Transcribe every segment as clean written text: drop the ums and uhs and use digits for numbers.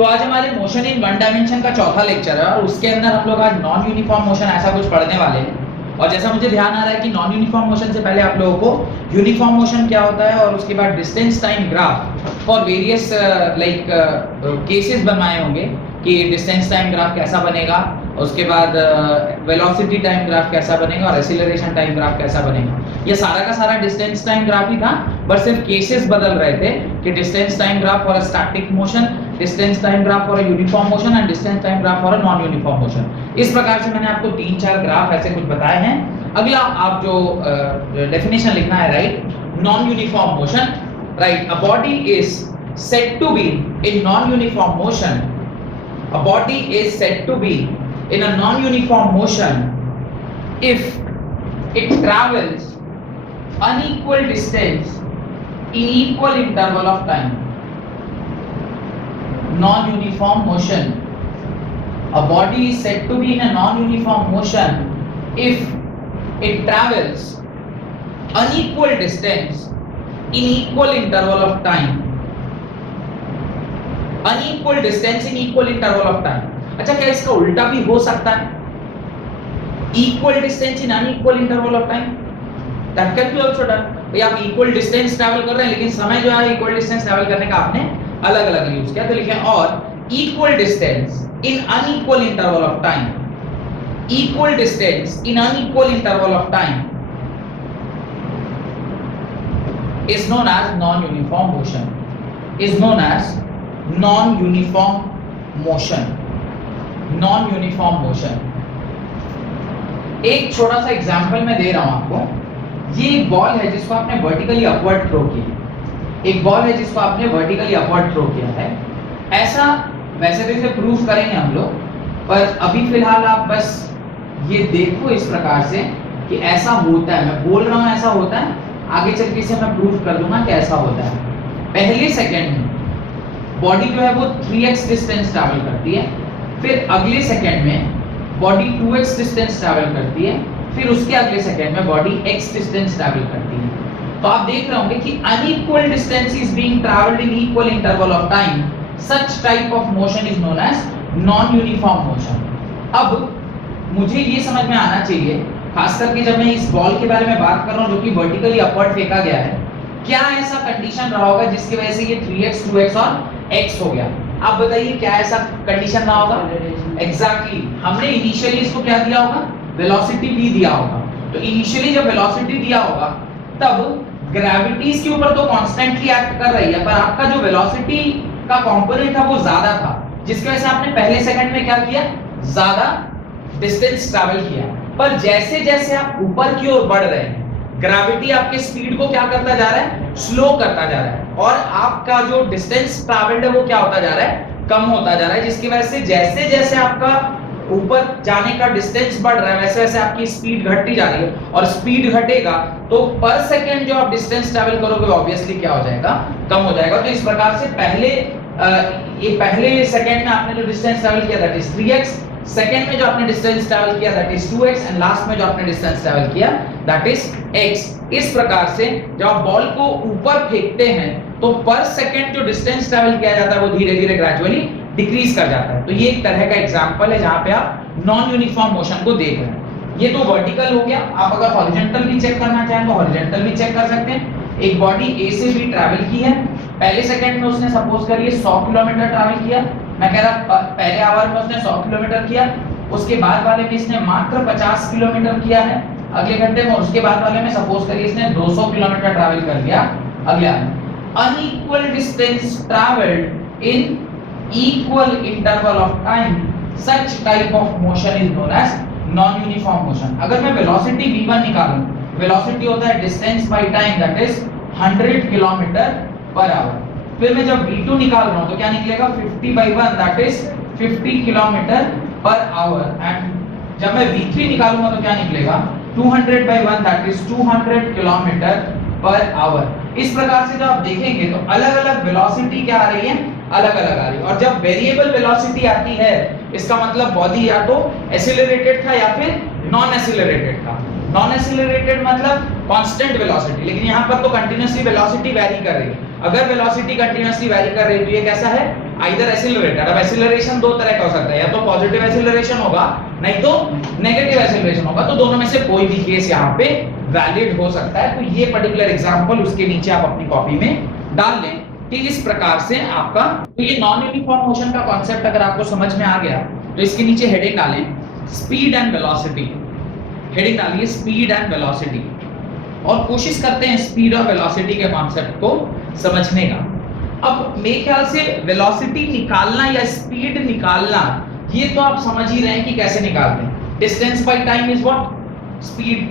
तो आज हमारे मोशन इन वन डायमेंशन का चौथा लेक्चर है और उसके अंदर हम लोग आज नॉन यूनिफॉर्म मोशन ऐसा कुछ पढ़ने वाले हैं। और जैसा मुझे ध्यान आ रहा है कि नॉन यूनिफॉर्म मोशन से पहले आप लोगों को यूनिफॉर्म मोशन क्या होता है और उसके बाद distance time graph for various cases बनवाए होंगे कि डिस्टेंस टाइम ग्राफ कैसा बनेगा, उसके बाद वेलोसिटी टाइम ग्राफ कैसा बनेगा और एक्सीलरेशन टाइम ग्राफ कैसा बनेगा। ये सारा का सारा डिस्टेंस टाइम ग्राफ ही था, बस सिर्फ केसेस बदल रहे थे कि distance time graph for a static motion, distance time graph for a uniform motion and distance time graph for a non uniform motion. इस प्रकार से मैंने आपको 3-4 ग्राफ ऐसे कुछ बताए हैं। अगला आप जो डेफिनेशन लिखना है, right, non uniform motion, right, a body is said to be in non-uniform motion. A body is said to be in a non-uniform motion if it travels unequal distance in equal interval of time. Non-uniform motion. A body is said to be in a non-uniform motion if it travels unequal distance in equal interval of time. Unequal distance in equal interval of time. अच्छा, क्या इसका उल्टा भी हो सकता है? Equal distance in unequal interval of time. That can be also done. भाई आप equal distance travel कर रहे हैं लेकिन समय जो है equal distance travel करने का आपने अलग-अलग यूज किया, तो लिखें और equal distance in unequal interval of time. Equal distance in unequal interval of time is known as non-uniform motion. Is known as non-uniform motion. Non-uniform motion. एक छोटा सा एग्जांपल मैं दे रहा हूं आपको। ये एक बॉल है जिसको आपने वर्टिकली अपवर्ड थ्रो किया। एक बॉल है जिसको आपने वर्टिकली अपवर्ड थ्रो किया है। ऐसा वैसे तो इसे प्रूफ करेंगे हम लोग, पर अभी फिलहाल आप बस ये देखो इस प्रकार से कि ऐसा होता है। मैं बोल रहा हूं ऐसा होता है, आगे चल के इसे मैं प्रूफ कर दूंगा कि ऐसा होता है। पहले सेकंड में बॉडी जो है वो 3x डिस्टेंस ट्रैवल करती है, फिर अगले सेकंड में बॉडी 2x डिस्टेंस ट्रैवल करती है, फिर उसके अगले सेकंड में बॉडी x डिस्टेंस ट्रैवल करती है। तो आप देख रहे होंगे कि unequal distance is being travelled in equal interval of time. Such type of motion is known as non uniform motion. अब मुझे ये समझ में आना चाहिए, खास करके जब मैं इस बॉल के बारे में बात कर रहा हूं जो कि वर्टिकली अपवर्ड फेंका गया है, क्या ऐसा कंडीशन रहा होगा जिसकी वजह से ये 3x 2x और x हो गया? आप बताइए क्या ऐसा कंडीशन रहा होगा? एग्जैक्टली, हमने इनिशियली इसको क्या दिया होगा? वेलोसिटी v दिया होगा। तो इनिशियली जब वेलोसिटी दिया होगा तब ग्रेविटी इसके ऊपर तो कांस्टेंटली एक्ट कर रही है, पर आपका जो वेलोसिटी का कंपोनेंट था वो ज्यादा था, जिसकी वजह से आपने पहले सेकंड में क्या किया? ज्यादा डिस्टेंस ट्रैवल किया। पर जैसे जैसे आप ऊपर की ओर बढ़ रहे हैं, ग्रेविटी आपके स्पीड को क्या करता जा रहा है? स्लो करता जा रहा है, और आपका जो डिस्टेंस ट्रैवल्ड है वो क्या होता जा रहा है? कम होता जा रहा है, जिसकी वजह से जैसे जैसे आपका ऊपर जाने का डिस्टेंस बढ़ रहा है वैसे वैसे आपकी स्पीड घटती जा रही है, और स्पीड घटेगा तो पर सेकंड जो आप डिस्टेंस ट्रैवल करोगे ऑब्वियसली क्या हो जाएगा? कम हो जाएगा। तो इस प्रकार से पहले सेकंड में आपने जो डिस्टेंस ट्रैवल किया दैट इज 3x, सेकंड में जो आपने डिस्टेंस ट्रैवल किया that is 2x, and last में जो आपने डिस्टेंस ट्रैवल किया दैट इज x। इस प्रकार से जब आप बॉल को ऊपर फेंकते हैं तो पर सेकंड जो डिस्टेंस ट्रैवल किया जाता है वो धीरे-धीरे ग्रेजुअली डिक्रीज कर जाता है। तो ये एक तरह का एग्जांपल है जहां पे आप नॉन यूनिफॉर्म मोशन को देख रहे हैं। ये तो वर्टिकल हो गया। आप अगर हॉरिजॉन्टल भी चेक करना चाहें तो हॉरिजॉन्टल भी चेक कर सकते हैं। एक बॉडी A से B ट्रैवल की है, पहले सेकंड में उसने सपोज करिए 100 किलोमीटर ट्रैवल किया। मैं कह रहा पहले आवर में उसने 100 किलोमीटर किया, उसके बाद वाले में इसने मात्र 50 किलोमीटर किया है, अगले घंटे में उसके बाद वाले में सपोज करिए इसने 200 किलोमीटर ट्रैवल कर लिया। अगले unequal distance travelled in equal interval of time, such type of motion is known as non uniform motion. अगर मैं वेलोसिटी v1 निकालूं, वेलोसिटी होता है distance by time that is 100 kilometre per hour. फिर मैं जब v2 निकाल रहा हूं तो क्या निकलेगा? 50/1 that is 50 kilometre per our, and जब मैं v3 निकालूंगा तो क्या निकलेगा? 200/1 that is 200 kilometre per our. इस प्रकार से जब आप देखेंगे तो अलग-अलग वेलोसिटी क्या आ रही है? अलग-अलग आ रही है। और जब वेरिएबल वेलोसिटी आती है इसका मतलब बॉडी या तो एक्सीलरेटेड था या फिर नॉन एक्सीलरेटेड था। नॉन एक्सीलरेटेड मतलब कांस्टेंट वेलोसिटी, लेकिन यहाँ पर तो कंटीन्यूअसली वेलोसिटी वैरी कर रही है। अगर वेलोसिटी कंटीन्यूअसली वैरी कर रही है तो ये कैसा है? Either accelerated. अब एक्सीलरेशन दो तरह का हो सकता है, या तो पॉजिटिव एक्सीलरेशन होगा नहीं तो नेगेटिव एक्सीलरेशन होगा, तो दोनों में से कोई भी केस यहाँ पे वैलिड हो सकता है। तो ये पर्टिकुलर एग्जांपल उसके नीचे आप अपनी कॉपी में डाल लें कि इस प्रकार से आपका, तो ये नॉन यूनिफॉर्म मोशन का कॉन्सेप्ट अगर आपको समझ में आ गया तो इसके नीचे हेडिंग डालें स्पीड एंड वेलोसिटी, हेडिंग डालिए स्पीड एंड वेलोसिटी, और कोशिश करते हैं स्पीड और वेलोसिटी के कॉन्सेप्ट को समझने का। अब मेरे ख्याल से वेलोसिटी निकालना या स्पीड निकालना ये तो आप समझ ही रहे हैं कि कैसे निकालते हैं। Distance by time is what, speed.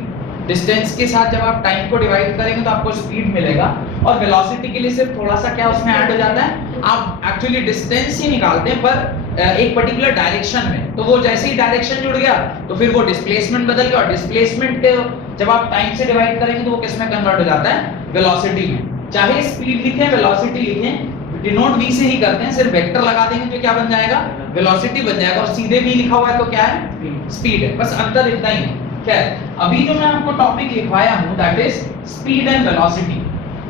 Distance के साथ जब आप टाइम को डिवाइड करेंगे तो आपको स्पीड मिलेगा, और वेलोसिटी के लिए सिर्फ थोड़ा सा क्या उसमें ऐड हो जाता है, आप एक्चुअली डिस्टेंस ही निकालते हैं पर एक पर्टिकुलर डायरेक्शन में, तो वो जैसे ही डायरेक्शन जुड़ गया तो फिर वो डिस्प्लेसमेंट बदल गया, और डिस्प्लेसमेंट जब आप टाइम से डिवाइड करेंगे तो वो किस में कन्वर्ट हो जाता है, वेलोसिटी में। चाहे स्पीड लिखें वेलोसिटी लिखें, डिनोट v से ही करते हैं, सिर्फ वेक्टर लगा देंगे तो क्या बन जाएगा, वेलोसिटी बन जाएगा, और सीधे v लिखा हुआ है तो क्या है, स्पीड है। बस अंतर इतना ही है। खैर, अभी जो मैं आपको टॉपिक लिखवाया हूं that is speed and velocity.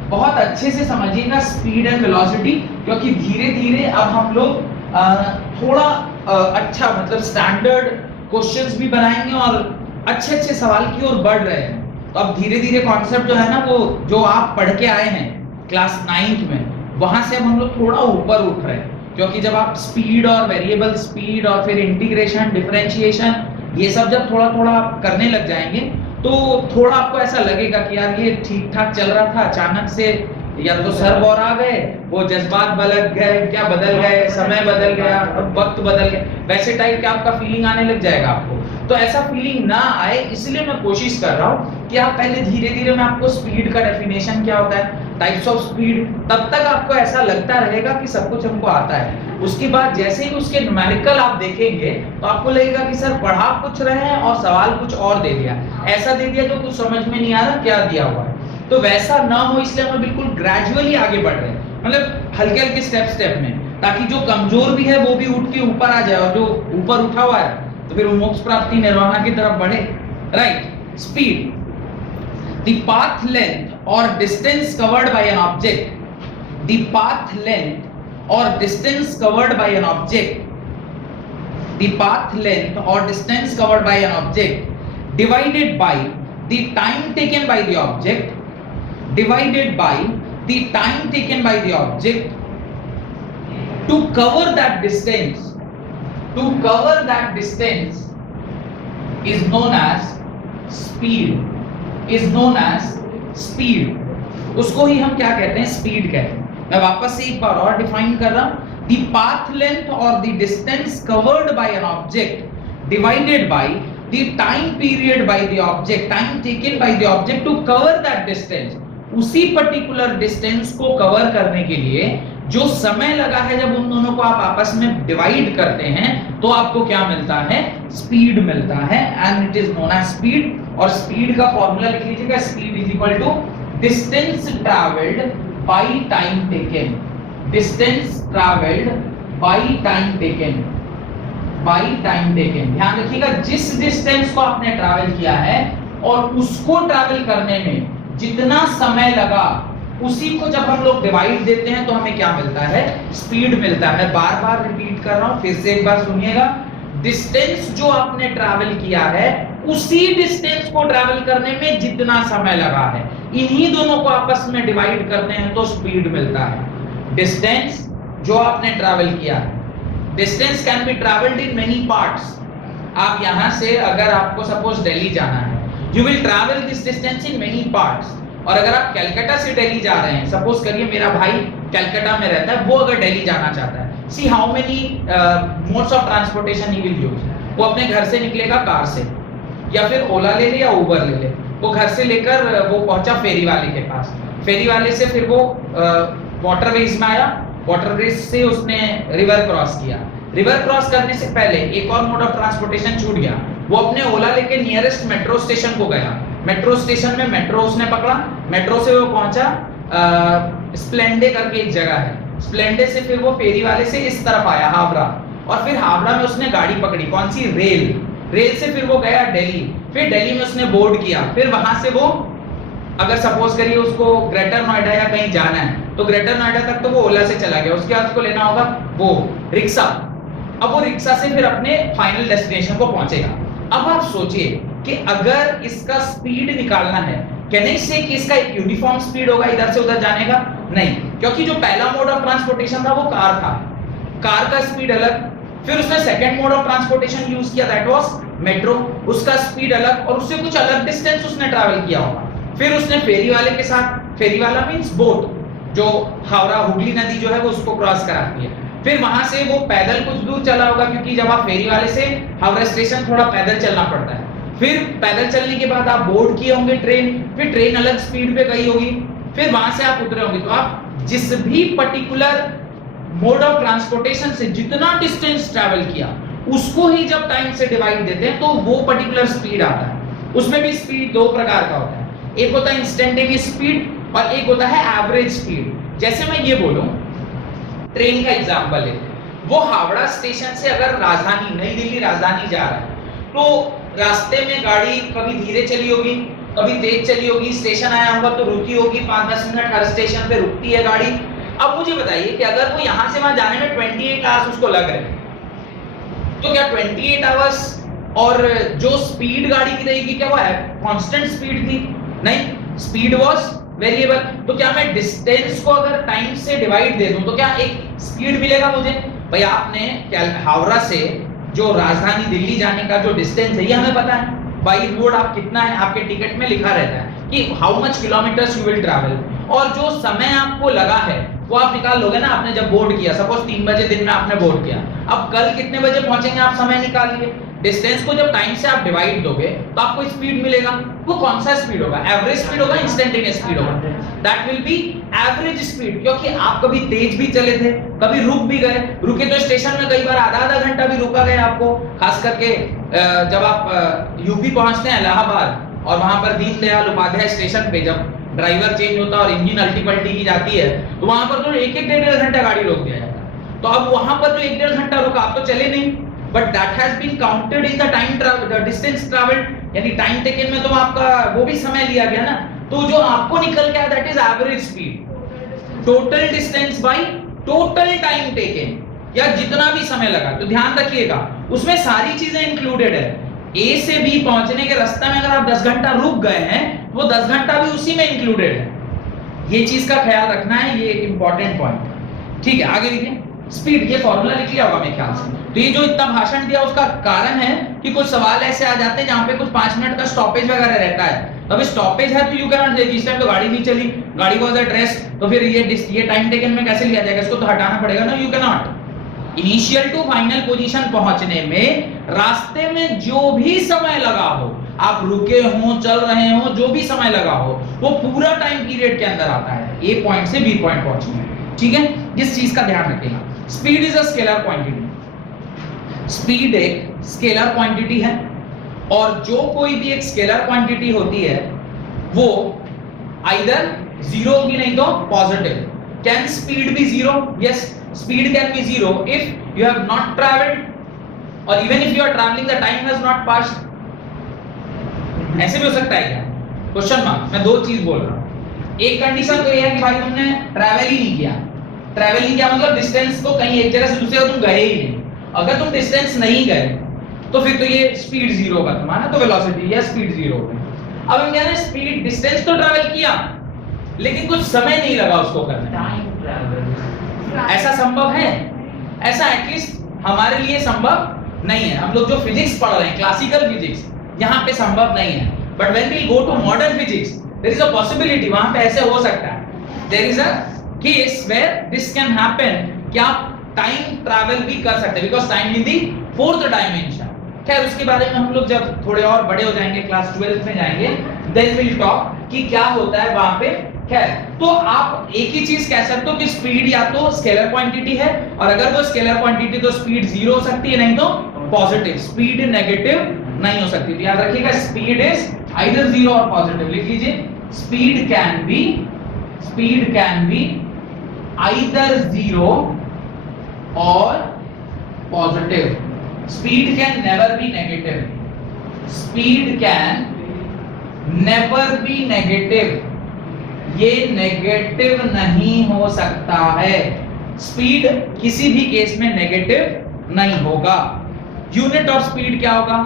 बहुत अच्छे से समझिएगा स्पीड एंड वेलोसिटी, क्योंकि धीरे धीरे अब हम लोग थोड़ा अच्छा मतलब स्टैंडर्ड क्वेश्चंस भी बनाएंगे और अच्छे अच्छे सवाल की ओर बढ़ रहे हैं। तो अब धीरे धीरे कॉन्सेप्ट जो है ना, वो जो आप पढ़ के आए हैं क्लास 9th में, वहां से हम लोग थोड़ा ऊपर उठ रहे हैं, क्योंकि जब आप स्पीड और वेरिएबल स्पीड और फिर इंटीग्रेशन डिफरेंशिएशन ये सब जब थोड़ा थोड़ा आप करने लग जाएंगे तो थोड़ा आपको ऐसा लगेगा कि यार ये ठीक ठाक चल रहा था, अचानक से या तो सर बौर आ गए, वो जज्बात बदल गए, क्या बदल गए, समय बदल गया, वक्त बदल गया, वैसे टाइप का आपका फीलिंग आने लग जाएगा आपको। तो ऐसा फीलिंग ना आए इसलिए मैं कोशिश कर रहा हूँ कि आप पहले धीरे धीरे मैं आपको स्पीड का डेफिनेशन क्या होता है, टाइप्स ऑफ स्पीड, तब तक आपको ऐसा लगता रहेगा कि सब कुछ हमको आता है। उसके बाद जैसे ही उसके न्यूमेरिकल आप देखेंगे तो आपको लगेगा कि सर पढ़ा कुछ रहे हैं और सवाल कुछ और दे दिया, ऐसा दे दिया तो कुछ समझ में नहीं आ रहा क्या दिया हुआ है। तो वैसा ना हो इसलिए हम बिल्कुल ग्रेजुअली आगे बढ़ रहे हैं, मतलब हल्के हल्के स्टेप में, ताकि जो कमजोर भी है वो भी उठ के ऊपर आ जाए, और जो ऊपर उठा हुआ है तो फिर वो मोक्ष प्राप्ति निर्वाणा की तरफ बढ़े। Right, speed, the path length और distance covered by an object, the path length or distance covered by an object, the path length or distance covered by an object divided by the time taken by the object, divided by the time taken by the object to cover that distance, to cover that distance is known as speed, is known as speed। उसको ही हम क्या कहते हैं, speed कहते हैं। मैं वापस से एक बार और डिफाइन कर रहा हूं, द पाथ लेंथ और the distance covered by an object divided by the time period by the object, time taken by the object to cover that distance. उसी पर्टिकुलर डिस्टेंस को कवर करने के लिए जो समय लगा है, जब उन दोनों को आप आपस में डिवाइड करते हैं तो आपको क्या मिलता है, स्पीड मिलता है, and it is known as speed. और स्पीड का फॉर्मूला लिख लीजिएगा, speed is equal to distance travelled by time taken, distance traveled by time taken, by time taken। ध्यान रखिएगा, जिस डिस्टेंस को आपने ट्रैवल किया है और उसको ट्रैवल करने में जितना समय लगा, उसी को जब हम लोग डिवाइड देते हैं तो हमें क्या मिलता है, स्पीड मिलता है। बार बार रिपीट कर रहा हूं, फिर से एक बार सुनिएगा, डिस्टेंस जो आपने ट्रैवल किया है उसी डिस्टेंस को ट्रैवल करने में जितना समय लगा है, इन्हीं दोनों को आपस में डिवाइड करते हैं तो स्पीड मिलता है। डिस्टेंस जो आपने ट्रैवल किया है, distance can be travelled in many parts. आप यहां से अगर आपको सपोज दिल्ली जाना है, you will travel this distance in many parts. और अगर आप कलकत्ता से दिल्ली जा रहे हैं, सपोज करिए मेरा भाई कलकत्ता में रहता है, वो अगर दिल्ली जाना चाहता है, see how many modes of transportation he will use. वो अपने घर से निकलेगा कार से, या फिर ओला ले ले या उबर ले ले, वो घर से लेकर वो पहुंचा फेरी वाले के पास, फेरी वाले से फिर वो वाटरवेज में आया, वाटरवेज से उसने रिवर क्रॉस किया, रिवर क्रॉस करने से पहले एक और मोड ऑफ ट्रांसपोर्टेशन छूट गया, वो अपने ओला लेके नियरेस्ट मेट्रो स्टेशन को गया, मेट्रो स्टेशन में मेट्रो उसने पकड़ा, मेट्रो से वो पहुंचा स्प्लेंडे करके एक जगह है, स्प्लेंडे से फिर वो फेरी वाले से इस तरफ आया हावड़ा, और फिर हावड़ा में उसने गाड़ी पकड़ी, कौन सी, रेल, रेल से फिर वो गया दिल्ली, फिर दिल्ली में उसने बोर्ड किया, फिर वहां से वो अगर सपोज करिए उसको ग्रेटर नोएडा या कहीं जाना है, तो ग्रेटर नोएडा तक तो वो ओला से चला गया, उसके बाद उसको लेना होगा वो रिक्शा। अब वो रिक्शा से फिर अपने फाइनल डेस्टिनेशन को पहुंचेगा। अब आप सोचिए कि अगर इसका स्पीड निकालना है, क्या नहीं से कि इसका एक यूनिफॉर्म स्पीड होगा इधर से उधर जाने का? नहीं, क्योंकि जो पहला मोड ऑफ ट्रांसपोर्टेशन था वो कार था, कार का स्पीड अलग, फिर उसने second mode of transportation use किया, दैट वाज मेट्रो, उसका स्पीड अलग और उससे कुछ अलग डिस्टेंस उसने ट्रैवल किया होगा। फिर उसने फेरी वाले के साथ, फेरी वाला मींस बोट, जो हावड़ा हुगली नदी जो है वो उसको क्रॉस कराती है, फिर वहां से वो पैदल कुछ दूर चला होगा, क्योंकि जब आप फेरी वाले से हावड़ा स्टेशन थोड़ा पैदल चलना पड़ता है, फिर पैदल चलने के बाद आप बोर्ड किए होंगे ट्रेन, फिर ट्रेन अलग स्पीड पे गई होगी, फिर वहां से आप उतरे होंगे। तो आप जिस भी पर्टिकुलर मोड ऑफ ट्रांसपोर्टेशन से जितना डिस्टेंस ट्रैवल किया उसको ही जब टाइम से डिवाइड देते हैं तो वो पर्टिकुलर स्पीड आता है। उसमें भी स्पीड दो प्रकार का होता है, एक होता है इंस्टेंटेनियस स्पीड और एक होता है एवरेज स्पीड। जैसे मैं ये बोलूं, ट्रेन का एग्जांपल है, वो हावड़ा स्टेशन से अगर राजधानी, नई दिल्ली राजधानी जा रहा है, तो रास्ते में गाड़ी कभी धीरे चली होगी, कभी तेज चली होगी, स्टेशन आया होगा तो रुकी होगी, 5-10 मिनट हर स्टेशन पे रुकती है गाड़ी। अब मुझे बताइए कि अगर वो यहां से वहां जाने में 28 आवर्स उसको लग रहे हैं, तो क्या 28 आवर्स और जो स्पीड गाड़ी की रहेगी क्या वो है कांस्टेंट स्पीड थी? नहीं, स्पीड वाज वेरिएबल। तो क्या मैं डिस्टेंस को अगर टाइम से डिवाइड दे दूं तो क्या एक स्पीड मिलेगा मुझे? भाई आपने हावड़ा से जो राजधानी दिल्ली जाने का जो डिस्टेंस है ये हमें पता है, बाई रोड आप कितना है आपके टिकट में लिखा रहता है कि how much kilometres you will travel, और जो समय आपको लगा है वो आप निकाल लोगे ना। आपने जब बोर्ड किया, सपोज 3 बजे दिन में आपने बोर्ड किया, अब कल कितने बजे पहुंचेंगे आप समय निकाल लिए। डिस्टेंस को जब टाइम से आप डिवाइड दोगे तो आपको स्पीड मिलेगा। वो कौन सा स्पीड होगा? एवरेज स्पीड होगा, इंस्टेंटेनियस स्पीड होगा? That will B average speed, क्योंकि आप कभी तेज भी चले थे, कभी रुक भी गए, रुके तो स्टेशन में कई बार आधा घंटा भी रुका गया आपको, खास करके जब आप यूपी पहुंचते हैं इलाहाबाद और वहां पर दीनदयाल उपाध्याय स्टेशन पे जब ड्राइवर चेंज होता है और इंजन अल्टी पल्टी की जाती है, तो वहां पर तो 1-1.5 घंटा गाड़ी रोक दिया जाता है। तो अब वहां पर जो 1-1.5 घंटा रुका, आप तो चले नहीं, but that has been counted in the time travel, the distance travelled, यानी टाइम टेकन में तो आपका वो भी समय लिया गया ना। तो जो आपको निकल के आया that is average speed, total distance by total time taken, या जितना भी समय लगा। तो ध्यान रखिएगा उसमें सारी चीजें इंक्लूडेड है। ए से बी पहुंचने के रास्ते में अगर आप 10 घंटा रुक गए हैं, वो 10 घंटा भी उसी में इंक्लूडेड है। ये चीज का ख्याल रखना है, ये एक इंपॉर्टेंट पॉइंट। ठीक है, आगे लिखिए स्पीड, ये फॉर्मूला लिख लिया होगा मेरे ख्याल से। तो ये जो इतना भाषण दिया उसका कारण है कि कुछ सवाल ऐसे आ जाते हैं जहां पे कुछ 5 मिनट का स्टॉपेज वगैरह रहता है। अब स्टॉपेज है तो यू कैन नॉट से जिस टाइम तो गाड़ी नहीं चली, गाड़ी वाज एट रेस्ट, तो फिर ये टाइम टेकन में कैसे लिया जाएगा? इसको तो हटाना पड़ेगा ना, you can not. Initial to final position पहुंचने में रास्ते में जो भी समय लगा हो, आप रुके हो, चल रहे हो, जो भी समय लगा हो, वो पूरा टाइम पीरियड के अंदर आता है, ए पॉइंट से बी पॉइंट पहुंचने में। ठीक है, इस चीज का ध्यान रखिएगा। Speed is a scalar quantity. Speed एक स्केलर क्वांटिटी है, और जो कोई भी एक स्केलर क्वांटिटी होती है वो आइदर जीरो होगी नहीं तो positive. Can speed be zero? Yes, speed can be zero if you have not traveled or even if you are traveling the time has not passed. ऐसे भी हो सकता है क्या? Question mark. मैं दो चीज बोल रहा हूं। एक कंडीशन तो ये है कि भाई तुमने ट्रैवल ही नहीं किया। ट्रैवल नहीं किया मतलब डिस्टेंस को कहीं एक जगह से दूसरी जगह तुम गए ही नहीं। अगर तुम डिस्टेंस नहीं गए तो फिर तो ये स्पीड जीरो होगा तुम्हारा, तो वेलोसिटी या स्पीड जीरो होगा। अब हम कह रहे हैं स्पीड, डिस्टेंस तो ट्रैवल किया लेकिन कुछ समय नहीं लगा उसको करने। टाइम ट्रैवल ऐसा संभव है? ऐसा एटलीस्ट हमारे लिए संभव नहीं है। हम लोग जो फिजिक्स पढ़ रहे हैं, क्लासिकल फिजिक्स, यहाँ पे संभव नहीं है। But when we go to modern physics, there is a possibility, वहां पे ऐसे हो सकता है। There is a case where this can happen, कि आप टाइम ट्रैवल भी कर सकते हैं, because time in the fourth dimension. खैर उसके बारे में हम लोग जब थोड़े और बड़े हो जाएंगे, क्लास 12 में जाएंगे, देन विल टॉक कि क्या होता है वहां पे। खैर, तो आप एक ही चीज कह सकते हो कि स्पीड या तो स्केलर क्वांटिटी है, और अगर वो स्केलर क्वांटिटी तो स्पीड जीरो हो सकती है, नहीं तो पॉजिटिव। स्पीड नेगेटिव नहीं हो सकती। तो याद रखिएगा स्पीड इज आइदर जीरो और पॉजिटिव। लिख लीजिए speed can be either zero और positive. Speed can never be negative. Speed can never be negative. ये नेगेटिव नहीं हो सकता है। स्पीड किसी भी केस में नेगेटिव नहीं होगा। यूनिट ऑफ स्पीड क्या होगा?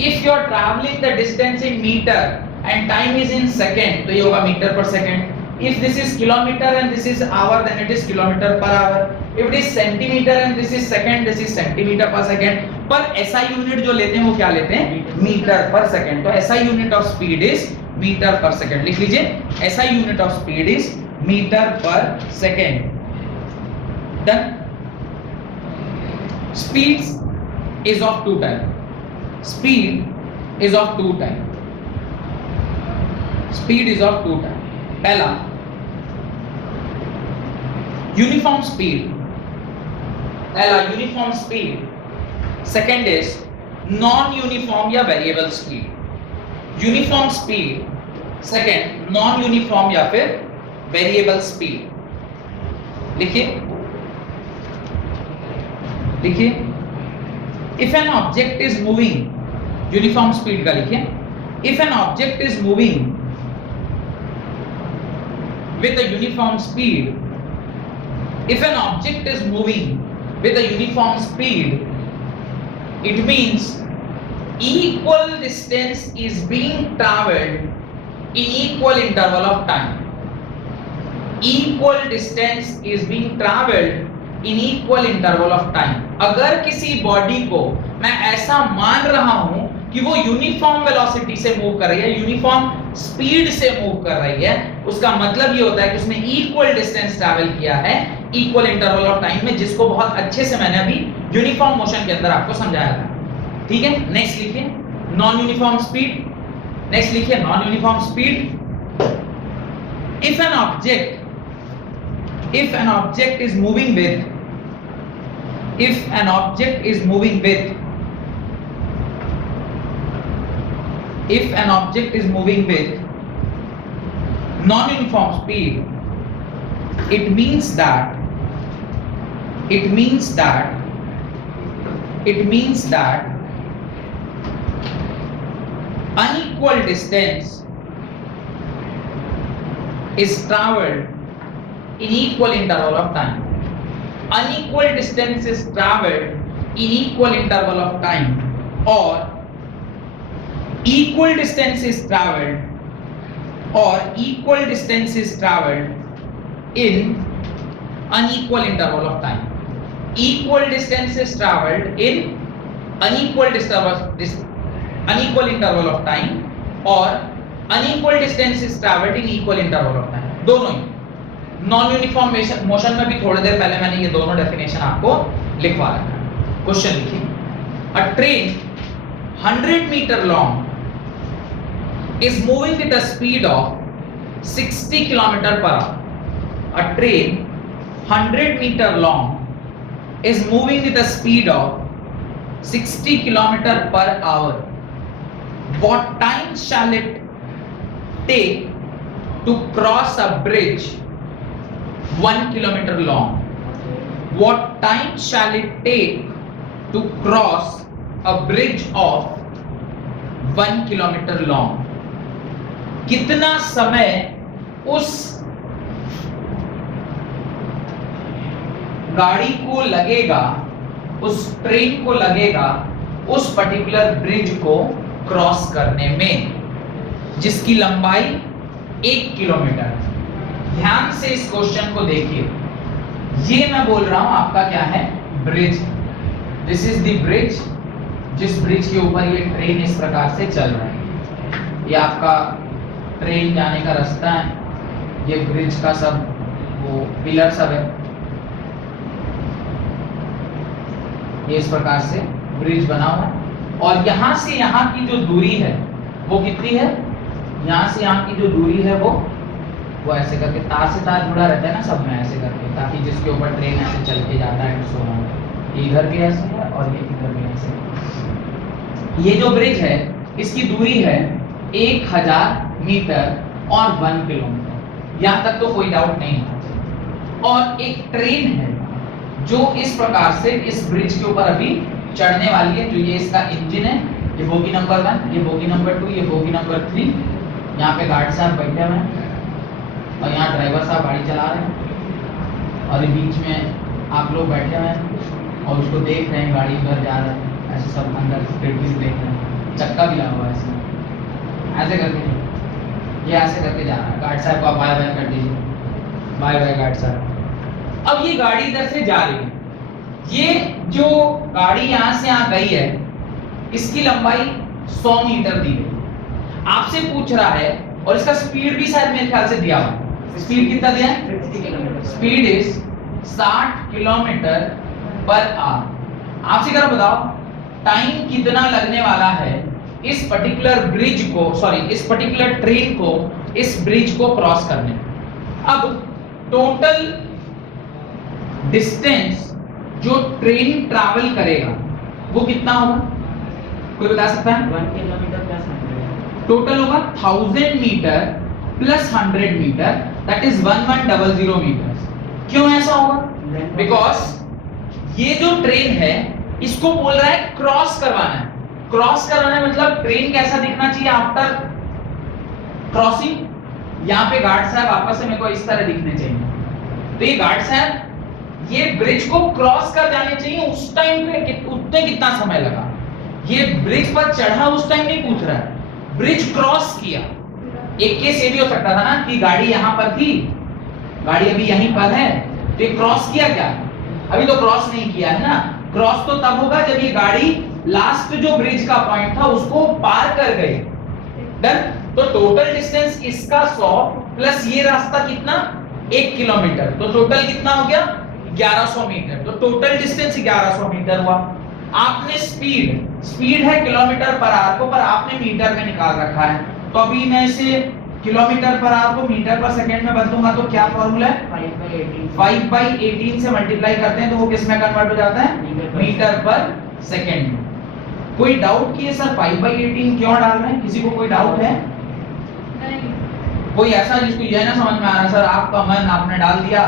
If you are travelling the distance in metre and time is in second, तो ये होगा metre per second. if this is kilometer and this is hour, then it is kilometer per hour. if it is centimeter and this is second, this is centimeter per second. पर SI unit जो लेते हैं वो क्या लेते हैं? Metre per second. तो SI unit of speed is metre per second. लिख लीजिए, SI unit of speed is metre per second. Done. Speed is of two type. Speed is of two type. Speed is of two type. पहला uniform speed, पहला uniform speed. Second is non uniform या variable speed. Uniform speed, second non uniform या फिर variable speed. लिखिए, लिखिए, if an object is moving, uniform speed का लिखिए, if an object is moving with a uniform speed, if an object is moving with a uniform speed, it means equal distance is being traveled in equal interval of time. Equal distance is being traveled in equal interval of time. अगर किसी body को मैं ऐसा मान रहा हूं कि वो यूनिफॉर्म वेलोसिटी से मूव कर रही है, यूनिफॉर्म स्पीड से मूव कर रही है, उसका मतलब ये होता है कि उसने इक्वल डिस्टेंस ट्रैवल किया है इक्वल इंटरवल ऑफ टाइम में, जिसको बहुत अच्छे से मैंने अभी यूनिफॉर्म मोशन के अंदर आपको समझाया था। ठीक है, नेक्स्ट लिखिए नॉन यूनिफॉर्म स्पीड। नेक्स्ट लिखिए non uniform speed. If an object is moving with, if an object is moving with, if an object is moving with non-uniform speed, it means that unequal distance is traveled in equal interval of time. Unequal distance is traveled in equal interval of time, or equal distance is traveled in unequal interval of time. Equal distance is traveled in unequal interval of time, or unequal distance is traveled in equal interval of time. दोनों ही। Non uniform motion में भी थोड़ी देर पहले मैंने ये दोनों definition आपको लिखवा रखा है। क्वेश्चन लिखिए, a train 100 metre long is moving with the speed of 60 kilometre per hour. A train 100 metre long is moving with the speed of 60 kilometre per hour. What time shall it take to cross a bridge 1 kilometer long? What time shall it take to cross a bridge of 1 kilometer long? कितना समय उस गाड़ी को लगेगा, उस train को लगेगा उस पर्टिकुलर ब्रिज को क्रॉस करने में, जिसकी लंबाई 1 किलोमीटर। ध्यान से इस क्वेश्चन को देखिए, ये मैं बोल रहा हूं आपका क्या है? Bridge. This is the bridge, जिस ब्रिज के ऊपर ये ट्रेन इस प्रकार से चल रहा है। ये आपका ट्रेन जाने का रास्ता है, ये ब्रिज का सब वो पिलर सब है, ये इस प्रकार से ब्रिज बना हुआ है। और यहां से यहां की जो दूरी है वो कितनी है? यहां से यहां की जो दूरी है वो ऐसे करके तार से तार जुड़ा रहता है ना सब में, ऐसे करके, ताकि जिसके ऊपर ट्रेन ऐसे चल के जाता है सो ये इधर भी ऐसे है और ये इधर भी ऐसे है। ये जो ब्रिज है इसकी दूरी है 1000 मीटर और 1 किलोमीटर। यहाँ तक तो कोई डाउट नहीं है। और एक ट्रेन है जो इस प्रकार से इस ब्रिज के ऊपर अभी चढ़ने वाली है, जो ये इसका इंजन है, ये बोगी नंबर 1, ये बोगी नंबर 2, ये बोगी नंबर 3। यहाँ पे गार्ड साहब बैठे हुए हैं, और यहाँ ड्राइवर साहब गाड़ी चला रहे हैं और बीच में आप लोग बैठे हुए हैं और उसको देख रहे हैं, गाड़ी उधर जा रहा है, ऐसे सब अंदर खिड़की से देख रहे हैं, चक्का भी लगा हुआ है इसमें, ऐसे करके ये ऐसे करके जा रहा है। गार्ड साहब को आप बाय बाय कर दीजिए, बाय बाय गार्ड साहब। अब ये गाड़ी इधर से जा रही है, ये जो गाड़ी यहाँ से यहाँ गई है इसकी लंबाई 100 मीटर दी गई, आपसे पूछ रहा है, और इसका स्पीड भी शायद मेरे ख्याल से दिया हुआ। स्पीड कितना दिया है? Speed is 60 kilometre per our. आपसे करो बताओ टाइम कितना लगने वाला है इस पर्टिकुलर ब्रिज को, सॉरी इस पर्टिकुलर ट्रेन को इस ब्रिज को क्रॉस करने में। अब टोटल डिस्टेंस जो ट्रेन ट्रैवल करेगा वो कितना होगा, कोई बता सकता है? 1 किलोमीटर प्लस 100। टोटल होगा 1000 metre plus 100 metre, that is 1100 metre. क्यों ऐसा होगा? बिकॉज ये जो ट्रेन है इसको बोल रहा है क्रॉस करवाना है। क्रॉस कराना है मतलब ट्रेन कैसा दिखना चाहिए आफ्टर क्रॉसिंग। यहाँ पे गार्ड साहब आपस में मेरे को इस तरह दिखने चाहिए। तो ये गार्ड साहब ये ब्रिज को क्रॉस कर जाने चाहिए, उस टाइम पे उतने कितना समय लगा। ये ब्रिज पर चढ़ा उस टाइम नहीं पूछ रहा है, ब्रिज क्रॉस किया। एक केस ये भी हो सकता था ना कि गाड़ी यहां पर थी, गाड़ी अभी यहीं पर है, तो ये क्रॉस किया क्या? अभी तो क्रॉस नहीं किया है ना। क्रॉस तो तब होगा जब ये गाड़ी लास्ट जो ब्रिज का पॉइंट था उसको पार कर गई। डन। तो टोटल डिस्टेंस इसका 100 प्लस ये रास्ता कितना 1 किलोमीटर, तो टोटल कितना हो गया 1100 मीटर। तो टोटल डिस्टेंस 1100 मीटर हुआ। आपने स्पीड है किलोमीटर पर आवर को, पर आपने मीटर में निकाल रखा है। तो अभी मैं इसे किलोमीटर पर आवर को मीटर पर सेकंड में बदलूंगा तो क्या फॉर्मूला है? 5/18 से मल्टीप्लाई करते हैं तो वो किस में कन्वर्ट हो जाता है? मीटर पर सेकंड में। कोई डाउट कि सर 5/18 क्यों डाल रहे हैं? किसी को कोई डाउट है? कोई ऐसा जिसको यह ना समझ में आ रहा सर आपका मन आपने डाल दिया,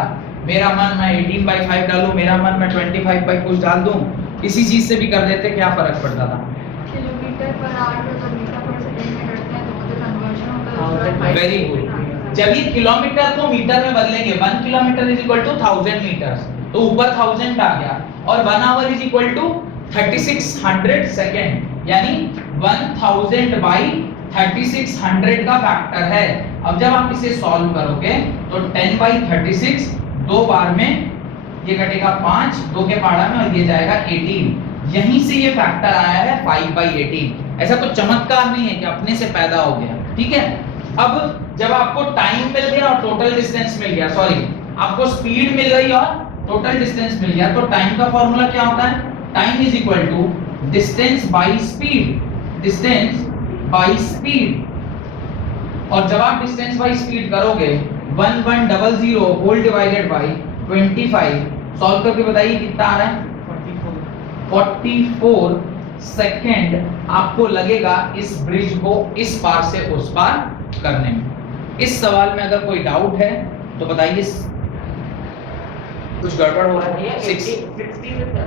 मेरा मन मैं 18/5 डालूं, मेरा मन मैं 25 कुछ डाल दूं, इसी चीज से भी कर देते, क्या फर्क पड़ता था? किलोमीटर पर आवर और मीटर पर सेकंड में करते हैं तो वो तो कन्वर्जन होता है। Very good. जब ये किलोमीटर को मीटर में बदलेंगे 1 kilometre is equal to 1000 metres, तो ऊपर 1000 आ गया और 1 hour is equal to 3600 second, यानी 1000 बाई 3600 का फैक्टर है। अब जब आप इसे सॉल्व करोगे तो 10/36 दो बार में ये कटेगा 5, 2 के पाड़ा में, और ये जाएगा 18। यहीं से ये फैक्टर आया है 5/18। ऐसा कुछ चमत्कार नहीं है कि अपने से पैदा हो गया, ठीक है। अब जब आपको टाइम मिल गया और टोटल डिस्टेंस मिल गया, सॉरी आपको स्पीड मिल गई और टोटल डिस्टेंस मिल गया, तो टाइम का फॉर्मूला क्या होता है? Time is equal to distance by speed, distance by speed. और जब आप डिस्टेंस बाई स्पीड करोगे 1100 होल डिवाइडेड बाई 25, सॉल्व करके बताइए कितना आ रहा है? 44 सेकंड आपको लगेगा इस ब्रिज को इस पार से उस पार करने में। इस सवाल में अगर कोई डाउट है तो बताइए, कुछ गड़बड़ हो रहा है? 60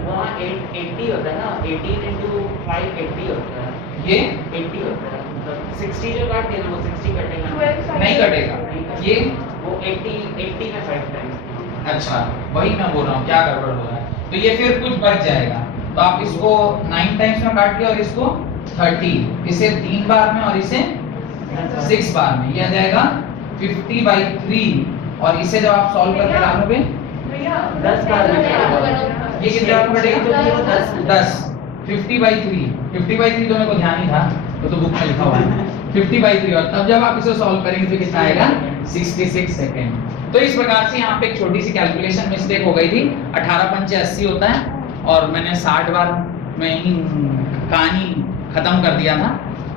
वहाँ 80 होता है ना, 18 into 5 80 होता है, ये 80 होता है, मतलब 60 जो काट दिया वो 60 कटेगा, नहीं कटेगा, ये वो 80 में 5 टाइम्स। अच्छा वही मैं बोल रहा हूँ, क्या गड़बड़ हो रहा है। तो ये फिर कुछ बच जाएगा, तो आप इसको 9 टाइम्स में काट दिया और इसको 30, इसे 3 बार में और इसे 6 बार में, ये आ जाएगा 50/3। और इसे जब आप सॉल्व करके डालोगे 10 बार में ये कितना आपको कटेगा? 10। 50/3, 50/3 तो मेरे को ध्यान ही था, तो बुक में लिखा हुआ है 50/3, और तब जब आप इसे सॉल्व करेंगे तो कितना आएगा? 66 सेकंड। तो इस प्रकार से यहाँ पे एक छोटी सी कैलकुलेशन मिस्टेक हो गई थी। 18×5 80 होता है और मैंने 60 बार में ही कहानी खत्म कर दिया था।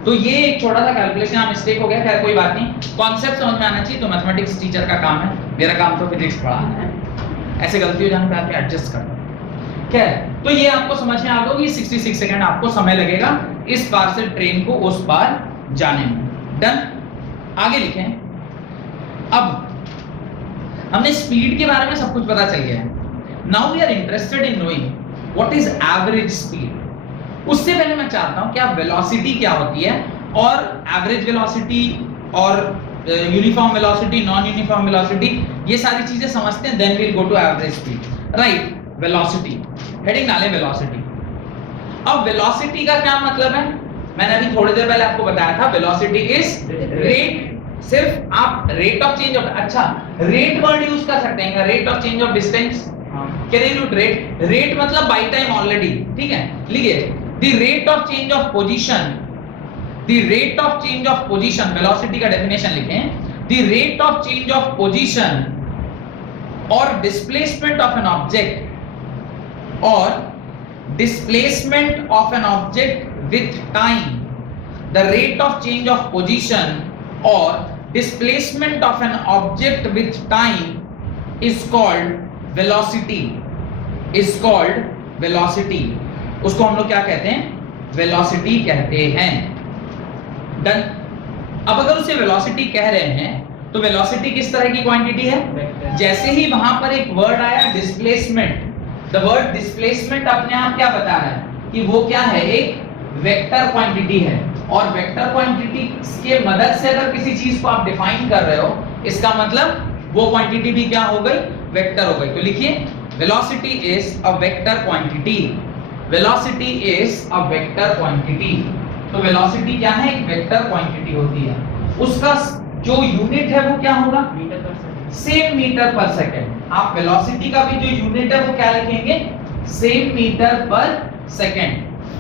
तो ये एक छोटा सा कैलकुलेशन यहाँ मिस्टेक हो गया, खैर कोई बात नहीं, कॉन्सेप्ट समझ में आना चाहिए। तो मैथमेटिक्स टीचर का काम है, मेरा काम तो फिजिक्स पढ़ाना है। ऐसे गलती हो जाने पे आके एडजस्ट करना। क्या है? तो ये आपको समझ में आ गया कि 66 सेकंड आपको समय लगेगा इस पार से ट्रेन को उस पार जाने में। डन। आगे लिखें। अब हमने स्पीड के बारे में सब कुछ पता चल गया है। Now we are interested in knowing what is average speed. उससे पहले मैं चाहता हूं कि आप वेलोसिटी क्या होती है और एवरेज वेलोसिटी और uniform velocity, non uniform velocity, ये सारी चीजें समझते हैं, then we will go to average speed. Right, velocity, heading डालें वेलोसिटी। अब वेलोसिटी का क्या मतलब है, मैंने अभी थोड़ी देर पहले आपको बताया था, वेलोसिटी इज रेट, सिर्फ आप रेट ऑफ चेंज ऑफ, अच्छा रेट वर्ड यूज कर सकते हैं, rate of change of distance, can you use rate, rate मतलब बाय टाइम ऑलरेडी, ठीक है, लिखिए the rate of change of position, the rate of change of position, velocity का definition लिखें, the rate of change of position और displacement of an object, और displacement of an object with time, the rate of change of position or displacement of an object with time is called velocity, is called velocity, उसको हम लोग क्या कहते हैं, velocity कहते हैं। डन। अब अगर उसे velocity कह रहे हैं तो velocity किस तरह की क्वांटिटी है, जैसे ही वहां पर एक वर्ड आया डिस्प्लेसमेंट, द वर्ड डिस्प्लेसमेंट अपने आप क्या बता रहा है कि वो क्या है, एक वेक्टर क्वांटिटी है, और वेक्टर क्वांटिटी के मदद से अगर किसी चीज को आप डिफाइन कर रहे हो, इसका मतलब वो क्वांटिटी भी क्या हो गई, वेक्टर हो गई। तो लिखिए velocity is a vector quantity, velocity is a vector quantity. तो वेलोसिटी क्या है, एक वेक्टर क्वांटिटी होती है, उसका जो यूनिट है वो क्या होगा, metre per second, same metre per second. आप वेलोसिटी का भी जो यूनिट है वो क्या लिखेंगे, सेम मीटर पर सेकंड,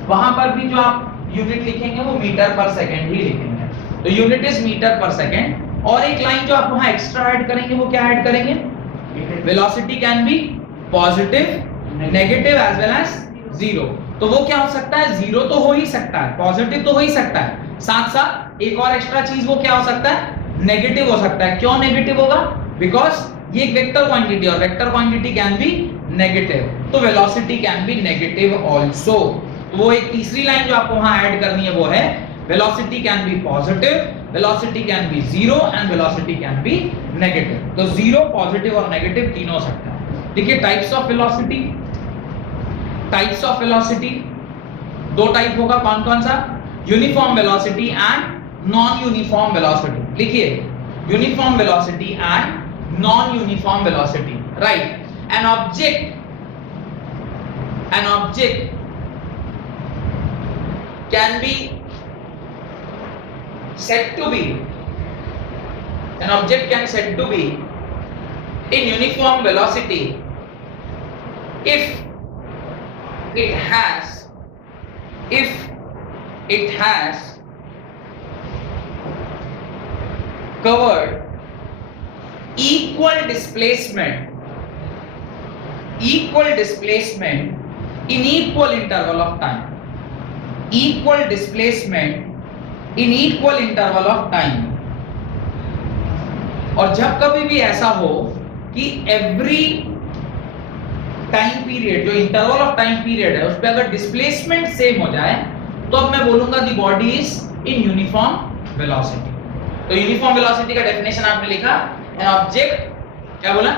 वहां पर भी जो आप यूनिट लिखेंगे वो मीटर पर सेकंड ही लिखेंगे, तो unit is metre per second. और एक लाइन जो आप वहां एक्स्ट्रा ऐड करेंगे वो क्या ऐड करेंगे, velocity can be positive, negative as well as zero. तो वो क्या हो सकता है, जीरो तो हो ही सकता है, पॉजिटिव तो हो ही सकता है, साथ साथ एक और एक्स्ट्रा चीज वो क्या हो सकता है, नेगेटिव हो सकता है। क्यों नेगेटिव होगा, बिकॉज ये एक वेक्टर क्वांटिटी, और vector quantity can be negative, तो velocity can be negative also. तो वो एक तीसरी लाइन जो आपको वहां ऐड करनी है वो है velocity can be positive, velocity can be zero and velocity can be negative. तो जीरो, पॉजिटिव और नेगेटिव तीनों हो सकता है। देखिए types of velocity, types of velocity दो टाइप होगा, कौन कौन सा, uniform velocity and non uniform velocity. लिखिए uniform velocity and non-uniform velocity, right? An object can be said to be, an object can said to be in uniform velocity if it has covered equal displacement in equal interval of time, equal displacement in equal interval of time। और जब कभी भी ऐसा हो कि every time period, जो interval of time period है उस पे अगर डिस्प्लेसमेंट सेम हो जाए, तो अब मैं बोलूंगा the body is in uniform velocity. तो यूनिफॉर्म वेलोसिटी का डेफिनेशन आपने लिखा, an object, क्या बोला,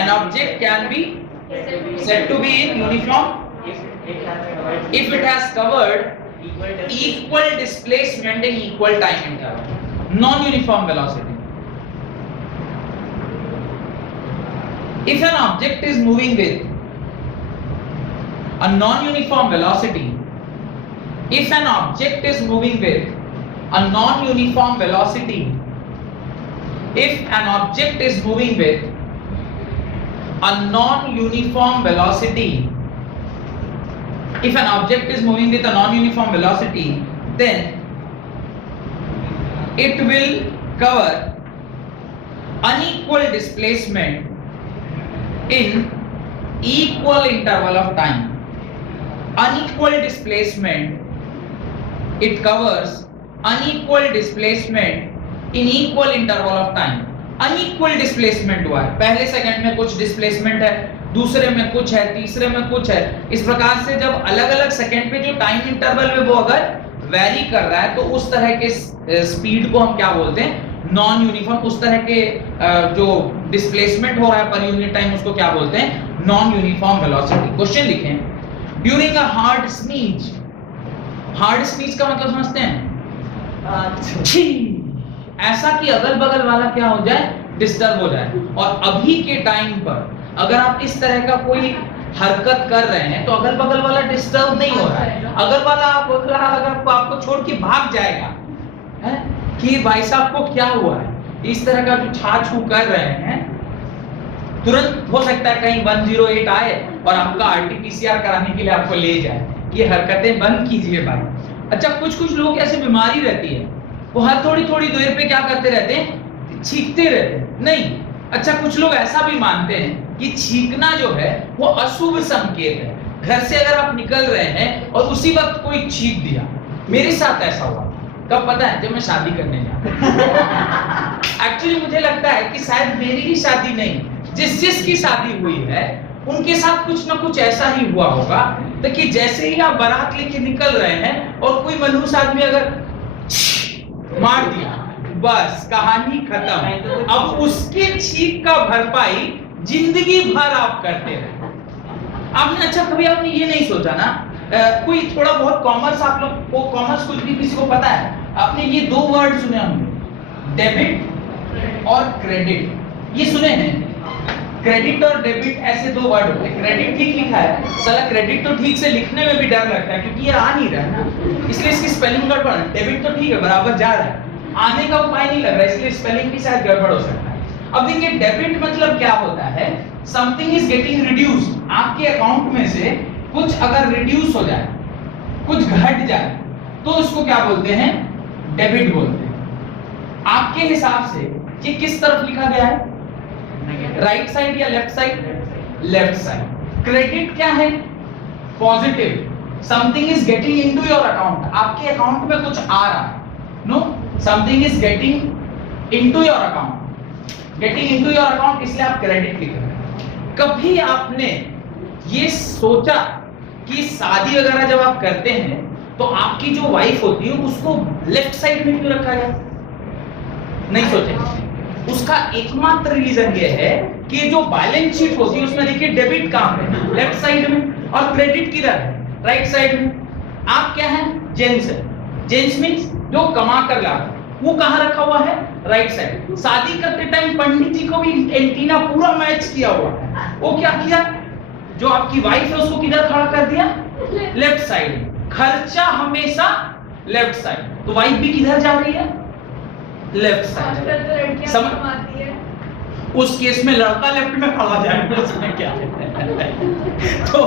an object can be said to be in uniform if it has covered equal displacement in equal time interval, non-uniform velocity। If an object is moving with a non-uniform velocity, if an object is moving with a non-uniform velocity, if an object is moving with a non-uniform velocity, if an object is moving with a non-uniform velocity, then it will cover unequal displacement in equal interval of time. Unequal displacement, it covers unequal displacement in equal interval of time। unequal displacement हुआ है, पहले second में कुछ displacement है, दूसरे में कुछ है, तीसरे में कुछ है, इस प्रकार से जब अलग अलग सेकंड पे जो टाइम इंटरवल में वो अगर वेरी कर रहा है, तो उस तरह के स्पीड को हम क्या बोलते हैं, नॉन यूनिफॉर्म। उस तरह के जो डिस्प्लेसमेंट हो रहा है पर यूनिट टाइम, उसको क्या बोलते हैं, नॉन यूनिफॉर्म वेलोसिटी। क्वेश्चन लिखें, during a hard sneeze, hard sneeze का मतलब समझते हैं, ऐसा कि अगल बगल वाला क्या हो जाए, डिस्टर्ब हो जाए। और अभी के टाइम पर अगर आप इस तरह का कोई हरकत कर रहे हैं तो अगल बगल वाला डिस्टर्ब नहीं हो रहा है, अगल वाला अगर आपको छोड़ के भाग जाएगा है कि भाई साहब को क्या हुआ है, इस तरह का जो छा छू कर रहे हैं, तुरंत हो सकता है कहीं 108 आए और आपका आरटीपीसीआर कराने के लिए आपको ले जाए कि हरकतें बंद कीजिए भाई। अच्छा, कुछ लोग ऐसे बीमारी रहती है, वो हर थोड़ी देर पे क्या करते रहते हैं, छींकते रहते हैं। नहीं, अच्छा कुछ लोग ऐसा भी मानते हैं कि छींकना जो है वो अशुभ संकेत है। घर से अगर आप निकल रहे हैं और उसी वक्त कोई छींक दिया, मेरे साथ ऐसा हुआ, कब पता है, जब मैं शादी करने गया। एक्चुअली मुझे लगता है कि शायद मेरी ही शादी नहीं, जिसकी शादी हुई है उनके साथ कुछ ना कुछ ऐसा ही हुआ होगा। तो कि जैसे ही आप बारात लेके निकल रहे हैं और कोई मनहूस आदमी अगर मार दिया, बस कहानी खत्म। अब उसके छींक का भरपाई जिंदगी भर आप करते रहे। आपने अच्छा कभी आपने ये नहीं सोचा ना, कोई थोड़ा बहुत कॉमर्स, आप लोग को कॉमर्स कुछ भी किसी को पता है, आपने ये दो वर्ड सुने होंगे, डेबिट और क्रेडिट। ये सुने हैं, क्रेडिट और डेबिट ऐसे दो वर्ड होते हैं। क्रेडिट ठीक लिखा है, साला क्रेडिट तो ठीक से लिखने में भी डर लगता है क्योंकि ये आ नहीं रहा है ना, इसलिए इसकी स्पेलिंग गड़बड़ है। डेबिट तो ठीक है, बराबर जा रहा है, आने का उपाय नहीं लग रहा है, इसलिए स्पेलिंग की शायद गड़बड़ हो सकता है। अब देखिए डेबिट मतलब क्या होता है, समथिंग इज गेटिंग रिड्यूस्ड। आपके अकाउंट में से कुछ अगर रिड्यूस हो जाए, कुछ घट जाए, तो उसको क्या बोलते हैं, डेबिट बोलते हैं। आपके हिसाब से ये किस तरफ लिखा गया है, राइट साइड या left side, left side. Credit क्या है, positive, something is getting into your account, आपके अकाउंट में कुछ आ रहा है। No, something is getting into your account, getting into your account, इसलिए आप क्रेडिट लिख रहे हैं। कभी आपने ये सोचा कि शादी वगैरह जब आप करते हैं तो आपकी जो वाइफ होती है उसको लेफ्ट साइड में क्यों रखा गया, नहीं सोचे। उसका एकमात्र रीजन ये है कि जो बैलेंस शीट होती है उसमें देखिए डेबिट कहां है, लेफ्ट साइड में, और क्रेडिट किधर है, राइट साइड में। आप क्या है, जेंट्स है, जेंट्स मींस जो कमा कर ला, वो कहां रखा हुआ है, राइट साइड। शादी करते टाइम पंडित जी को भी एंटीना पूरा मैच किया हुआ है, वो क्या किया, जो आपकी वाइफ है उसको किधर खड़ा कर दिया, लेफ्ट साइड। खर्चा हमेशा लेफ्ट साइड, तो वाइफ भी किधर जा रही है, लेफ्ट साइड। समझ आती है, उस केस में लड़का लेफ्ट में खड़ा जाएगा, उसमें क्या है। तो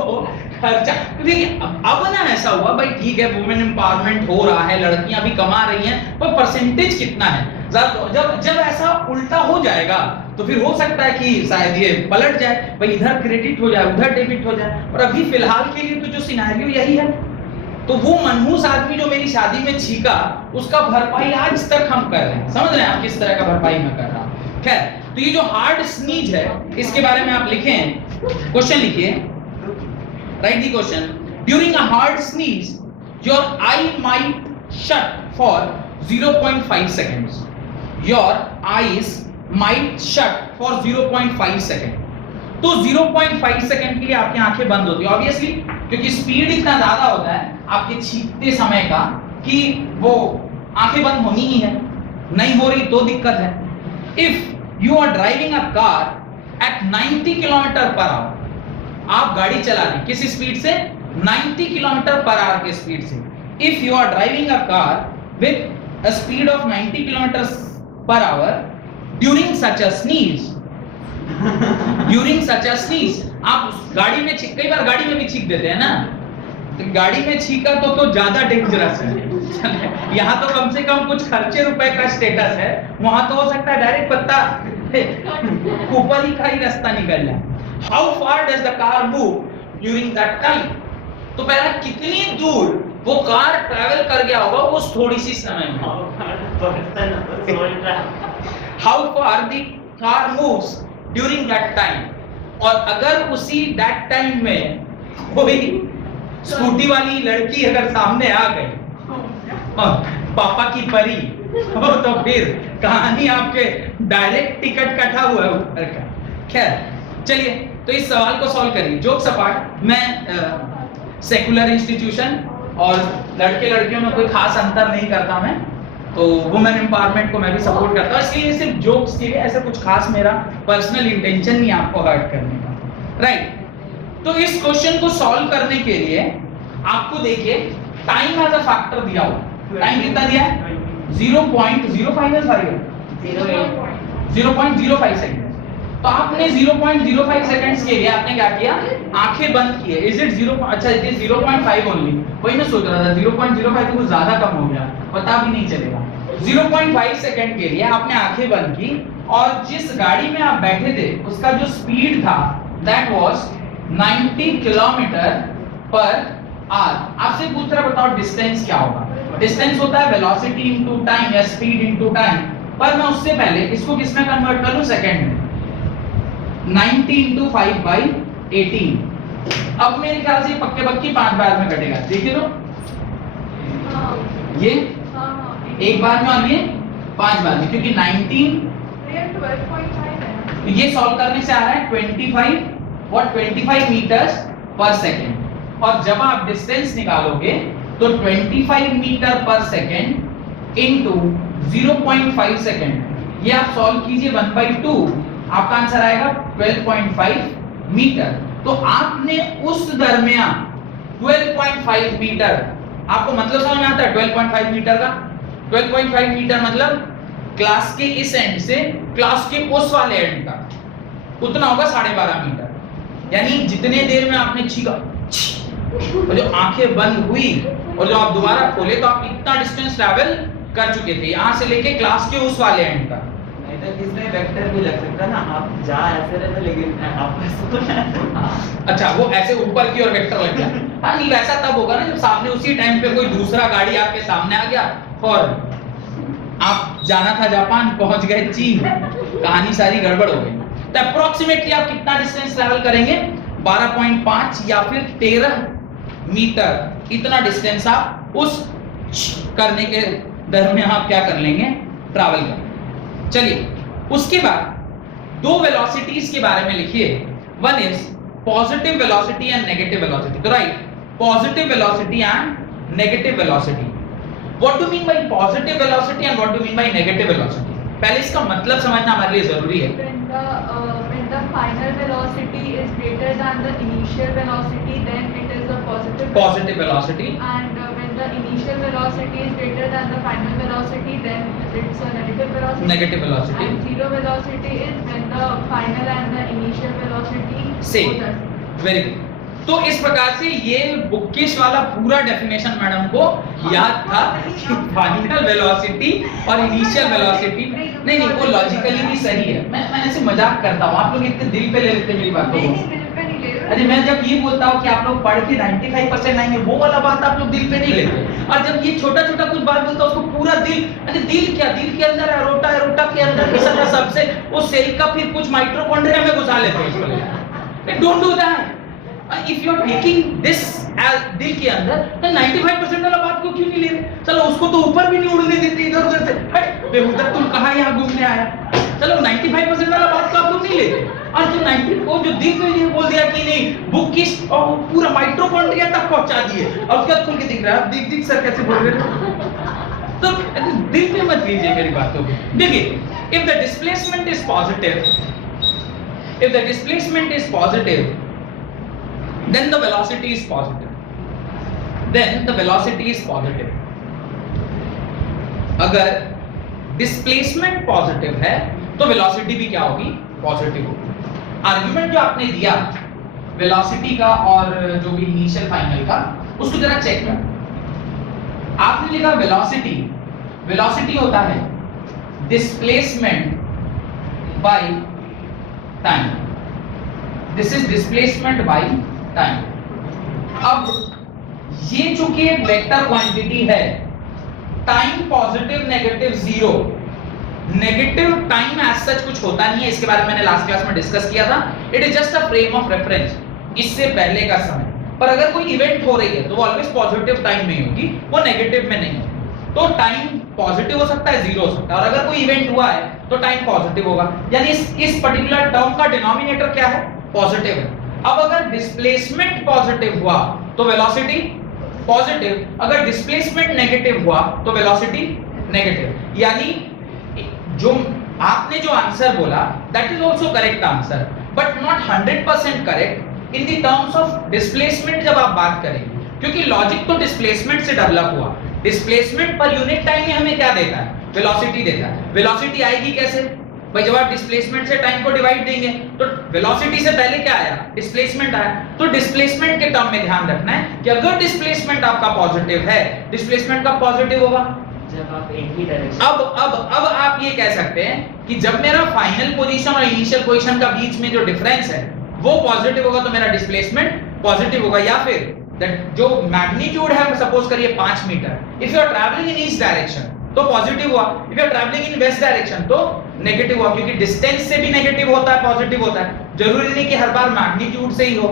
खर्चा देखिए, अब ना ऐसा हुआ भाई ठीक है, वुमेन एम्पावरमेंट हो रहा है, लड़कियां भी कमा रही हैं, पर परसेंटेज कितना है। जब ऐसा उल्टा हो जाएगा तो फिर हो सकता है कि शायद ये पलट जाए, भाई इधर क्रेडिट हो जाए उधर डेबिट हो जाए। और अभी फिलहाल के लिए तो जो सिनेरियो यही है। तो वो मनहूस आदमी जो मेरी शादी में छीका, उसका भरपाई आज तक हम कर रहे हैं। समझ रहे हैं आप किस तरह का भरपाई मैं कर रहा हूं। खैर, तो ये जो हार्ड स्नीज है, इसके बारे में आप लिखें, क्वेश्चन लिखिए, right the question. During a hard sneeze your I might shut for 0.5 seconds. Your eyes might shut for 0.5 second. तो 0.5 सेकंड के लिए आपकी आंखें बंद होती है, ऑब्वियसली, क्योंकि स्पीड इतना ज्यादा होता है आपके छींकते समय का कि वो आंखें बंद होनी ही है, नहीं हो रही तो दिक्कत है। If you are driving a car at 90 kilometre per hour, आप गाड़ी चला रहे किस स्पीड से, 90 किलोमीटर पर आवर के स्पीड से। If you are driving a car with a speed of 90 kilometers per hour during such a sneeze, during such a sneeze, आप गाड़ी में कई बार गाड़ी में भी छींक देते हैं ना, तो गाड़ी में छींका तो ज्यादा डेंजरस है। यहाँ तो कम से कम कुछ खर्चे रुपए का स्टेटस है, वहां तो हो सकता है डायरेक्ट पत्ता ऊपर ही का ही रास्ता निकल जाए। How far does the car move during that time, तो पहले कितनी दूर वो कार ट्रैवल कर गया होगा उस थोड़ी सी समय में। How far the car moves during that time, और अगर उसी दैट टाइम में कोई स्कूटी वाली लड़की अगर सामने आ गई, पापा की परी, तो फिर कहानी आपके डायरेक्ट टिकट कटा हुआ है ऊपर का। खैर चलिए, तो इस सवाल को सॉल्व करिए। जोक्स अपार्ट, मैं सेकुलर इंस्टीट्यूशन और लड़के लड़कियों में कोई खास अंतर नहीं करता मैं, तो वुमेन एम्पावरमेंट को मैं भी सपोर्ट करता हूँ, इसलिए सिर्फ जोक्स के लिए, ऐसा कुछ खास मेरा पर्सनल इंटेंशन नहीं है आपको हर्ट करने का, राइट। तो इस क्वेश्चन को सॉल्व करने के लिए आपको देखिए टाइम एज अ फैक्टर दिया हुआ, टाइम कितना दिया है 0.05 है सारी 0.05 सेकंड। तो आपने 0.05 सेकंड्स के लिए आपने क्या किया, आंखें बंद की है। इज इट 0, अच्छा इट इज 0.5 ओनली, वही मैं सोच रहा था 0.05 तो कुछ ज्यादा कम हो गया, पता भी नहीं चलेगा। 0.5 सेकंड के लिए आपने आंखें बंद की और जिस गाड़ी में आप बैठे थे उसका जो स्पीड था that was 90 kilometre per our. आपसे पूछ रहा बताओ डिस्टेंस क्या होगा। डिस्टेंस होता है वेलोसिटी इनटू टाइम या स्पीड इनटू टाइम, पर मैं उससे पहले इसको किस में कन्वर्ट कर लूं, सेकंड में। 90 into 5 by 18। अब मेरे ख्याल से पक्के पक्की 5 बार में कटेगा, देखिए तो ये एक बार में और ये 5 बार में, क्योंकि 19 ये सॉल्व करने से आ रहा है 25 मीटर्स पर सेकेंड। और जब आप डिस्टेंस निकालोगे तो 25 मीटर पर सेकेंड इनटू 0.5 सेकेंड, ये आप सॉल्व कीजिए 1/2, आपका आंसर आएगा 12.5 मीटर। तो आपने उस दरमियान 12.5 मीटर, आपको मतलब समझ में आता है 12.5 मीटर का? 12.5 मीटर मतलब क्लास के इस एंड से क्लास के उस वाले एंड का उतना होगा 12.5 मीटर। यानी जितने देर में आपने छीका और जो आंखें बंद हुई और जो आप दोबारा खोले तो आप इतना डिस्टेंस ट्रैवल कर चुके थे यहाँ से लेके क्लास के उस वाले एंड का। इसमें वेक्टर भी लग सकता है ना, आप जा ऐसे रहते लेकिन आप अच्छा वो ऐसे ऊपर की ओर वेक्टर लग गया। हाँ नहीं वैसा तब होगा ना जब सामने उसी टाइम पे कोई दूसरा गाड़ी आपके सामने आ गया और आप जाना था जापान पहुंच गए चीन, कहानी सारी गड़बड़ हो गई। तो अप्रोक्सीमेटली आप कितना डिस्टेंस ट्रैवल करेंगे, 12.5 या फिर 13 मीटर, इतना डिस्टेंस आप उस करने के दरमियान आप क्या कर लेंगे, ट्रैवल कर। चलिए उसके बाद दो वेलोसिटीज के बारे में लिखिए। One is positive velocity and negative velocity. तो right, positive velocity and negative velocity. What do mean by positive velocity and what do mean by negative velocity? पहले इसका मतलब समझना हमारे लिए जरूरी है। When the final velocity is greater than the initial velocity, then it is a positive velocity. And when the initial velocity is greater than the final velocity, then it's a negative velocity. Negative velocity. And zero velocity is when the final and the initial velocity same. Very good. तो इस प्रकार से ये bookish वाला पूरा definition madam को याद था कि फाइनल वेलोसिटी और इनिशियल वेलोसिटी नहीं वो लॉजिकली भी सही है। मैं ऐसे मजाक करता हूँ, आप लोग इतने दिल पे ले लेते मेरी बातों को। अरे मैं जब ये बोलता हूँ कि आप लोग पढ़ के 95% आएंगे, वो वाला बात आप लोग दिल पे नहीं लेते। और जब ये छोटा छोटा कुछ बात बोलता हूँ उसको पूरा दिल, अरे दिल क्या, दिल के अंदर एरोटा, एरोटा के अंदर किसका सबसे वो सेल का फिर कुछ माइटोकॉन्ड्रिया में घुसा लेते हैं इसको। Don't do that. If you are taking this as दिल के अंदर, तो 95% वाला बात को क्यों नहीं ले रहे? चलो उसको तो ऊपर भी नहीं उड़ने देते इधर उधर से। हट बेहुदा, तुम कहाँ यहाँ घूमने आया? चलो 95% वाला बात को आप लोग नहीं लेते। और जो 90 को जो दिल में ये बोल दिया कि नहीं बुक किस और पूरा माइटोकॉन्ड्रिया तक पहुंचा दिए और उसके बाद खुल के दिख रहा है, दिख सर कैसे बोल रहे हो? तो दिल पे मत लीजिए मेरी बातों को। देखिए, if the displacement is positive, then the velocity is positive. अगर डिस्प्लेसमेंट पॉजिटिव है तो वेलोसिटी भी क्या होगी, पॉजिटिव होगी। आर्गुमेंट जो आपने दिया वेलोसिटी का और जो भी इनिशियल फाइनल का, उसको जरा चेक कर। आपने लिखा वेलोसिटी होता है displacement by time. This is displacement by time. अब ये चूंकि एक वेक्टर क्वांटिटी है, time positive negative zero, negative time as such कुछ होता नहीं है, इसके बारे में मैंने लास्ट क्लास में डिस्कस किया था। It is just a frame of reference, इससे पहले का समय। पर अगर कोई इवेंट हो रही है तो वो ऑलवेज पॉजिटिव टाइम में होगी, वो नेगेटिव में नहीं होगी। तो टाइम पॉजिटिव हो सकता है, जीरो हो सकता है, और अगर कोई इवेंट हुआ है तो टाइम पॉजिटिव होगा। यानी इस पर्टिकुलर टर्म का डिनोमिनेटर क्या है, पॉजिटिव है। अब अगर डिस्प्लेसमेंट पॉजिटिव हुआ तो वेलोसिटी पॉजिटिव, अगर डिस्प्लेसमेंट नेगेटिव हुआ तो वेलोसिटी नेगेटिव। यानी जो आपने जो आंसर बोला that is also correct answer, but not 100% correct in the terms of displacement जब आप बात करेंगे, क्योंकि लॉजिक तो डिस्प्लेसमेंट से डेवलप हुआ। डिस्प्लेसमेंट पर यूनिट टाइम में हमें क्या देता है? वेलोसिटी देता है। वेलोसिटी आएगी कैसे भाई? जब आप डिस्प्लेसमेंट से टाइम को डिवाइड देंगे तो वेलोसिटी से पहले क्या आया? डिस्प्लेसमेंट आया। तो डिस्प्लेसमेंट के टर्म में ध्यान रखना है कि अगर डिस्प्लेसमेंट आपका पॉजिटिव है, डिस्प्लेसमेंट कब पॉजिटिव होगा? जब आप एक ही डायरेक्शन। अब आप ये कह सकते हैं कि जब मेरा फाइनल पोजीशन और इनिशियल पोजीशन का बीच में जो डिफरेंस है वो पॉजिटिव होगा तो मेरा डिस्प्लेसमेंट पॉजिटिव होगा। या फिर जो मैग्नीट्यूड है सपोज करिए 5 metre, if you are travelling in east direction तो पॉजिटिव हुआ, if you are travelling in west direction तो नेगेटिव हुआ, क्योंकि डिस्टेंस से भी नेगेटिव होता है, पॉजिटिव होता है। जरूरी नहीं कि हर बार मैग्नीट्यूड से ही हो।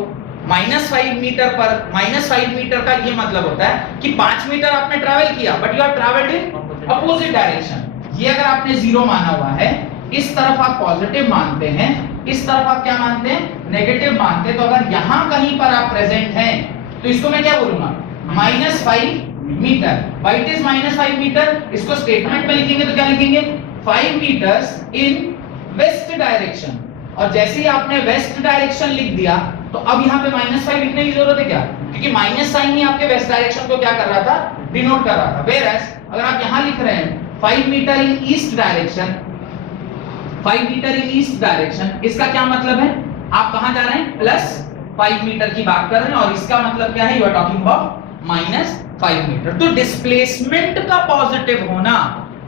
-5 मीटर पर -5 मीटर का ये मतलब होता है कि 5 मीटर आपने ट्रैवल किया but you are travelled in opposite direction. ये अगर आपने 0 माना हुआ है, इस तरफ आप पॉजिटिव मानते हैं, इस तरफ आप क्या मानते हैं? नेगेटिव मानते हैं। तो अगर यहां कहीं पर आप प्रेजेंट हैं तो इसको मैं क्या बोलूंगा? -5 metre. Why it is -5 metre? इसको स्टेटमेंट में लिखेंगे तो क्या लिखेंगे? 5 मीटर्स इन वेस्ट डायरेक्शन। और जैसे ही आपने वेस्ट डायरेक्शन लिख दिया तो अब यहाँ पे -5 लिखने की जरूरत है क्या? क्योंकि माइनस साइन ही आपके वेस्ट डायरेक्शन को क्या कर रहा था? डिनोट कर रहा था। वेयरएज अगर आप यहाँ लिख रहे हैं 5 मीटर इन ईस्ट डायरेक्शन, 5 मीटर इन ईस्ट डायरेक्शन, इसका क्या मतलब है? आप कहां जा रहे हैं? +5 मीटर की बात कर रहे हैं, और इसका मतलब क्या है? You are talking about -5 metre. तो डिस्प्लेसमेंट का पॉजिटिव होना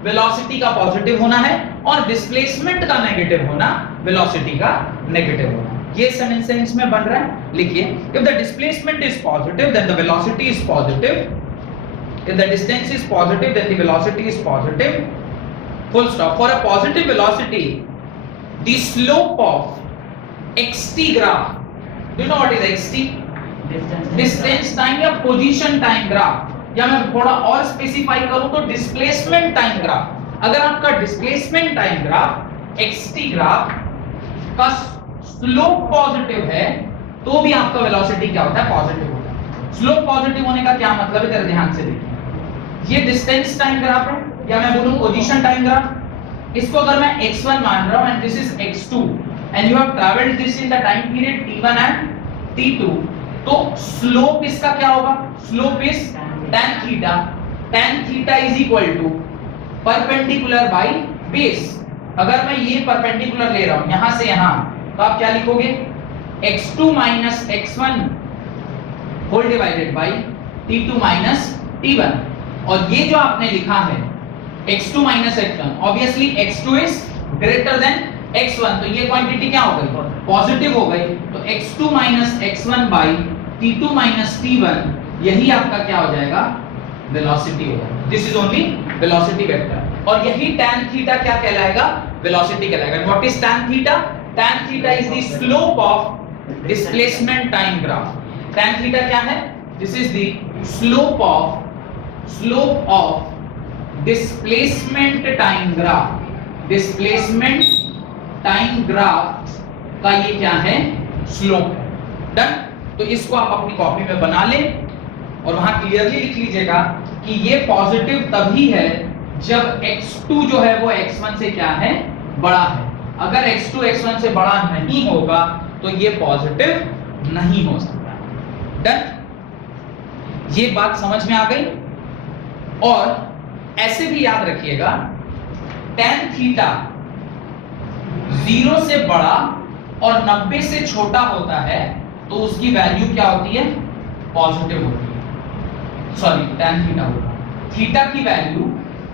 वेलोसिटी का पॉजिटिव होना है, और डिस्प्लेसमेंट का नेगेटिव होना वेलोसिटी का नेगेटिव होना। ये सेंटेंस में बन रहा है, लिखिए। If the displacement is positive then the velocity is positive, if the distance is positive then the velocity is positive, full stop. For a positive velocity the slope of xt graph, do you know what is xt? distance time या position time graph, या मैं थोड़ा और specify करूं तो displacement time graph. अगर आपका displacement time graph xt graph का स्लोप पॉजिटिव है तो भी आपका वेलोसिटी क्या होता है? पॉजिटिव होता है। स्लोप पॉजिटिव होने का क्या मतलब है? जरा ध्यान से देखिए। ये डिस्टेंस टाइम ग्राफ है, या मैं बोलूं पोजीशन टाइम ग्राफ। इसको अगर मैं x1 मान रहा हूं and this is x2 and you have travelled this in the time period t1 and t2, तो स्लोप इसका क्या होगा? Slope is tan theta. tan theta is equal to perpendicular by base. अगर मैं ये परपेंडिकुलर ले रहा हूं यहां से यहां, तो आप क्या लिखोगे? x2 - x1 whole divided by t2 - t1। और ये जो आपने लिखा है x2 - x1, obviously x2 is greater than x1, तो ये क्वांटिटी क्या हो गई? पॉजिटिव हो गई। तो x2 - x1 bye t2 - t1, यही आपका क्या हो जाएगा? वेलोसिटी हो जाएगा। This is only velocity vector, और यही tan थीटा क्या कहलाएगा? वेलोसिटी कहलाएगा। What is tan theta? tan theta is the slope of displacement time graph. tan theta क्या है? This is the slope of displacement time graph. Displacement time graph का ये क्या है? स्लोप है। डन? तो इसको आप अपनी कॉपी में बना लें और वहां क्लियरली लिख लीजिएगा कि ये पॉजिटिव तभी है जब x2 जो है वो x1 से क्या है? बड़ा है। अगर x2 x1 से बड़ा नहीं होगा तो ये पॉजिटिव नहीं हो सकता। डन? ये बात समझ में आ गई? और ऐसे भी याद रखिएगा tan थीटा 0 से बड़ा और 90 से छोटा होता है तो उसकी वैल्यू क्या होती है? पॉजिटिव होती है। सॉरी, tan थीटा होगा। थीटा की वैल्यू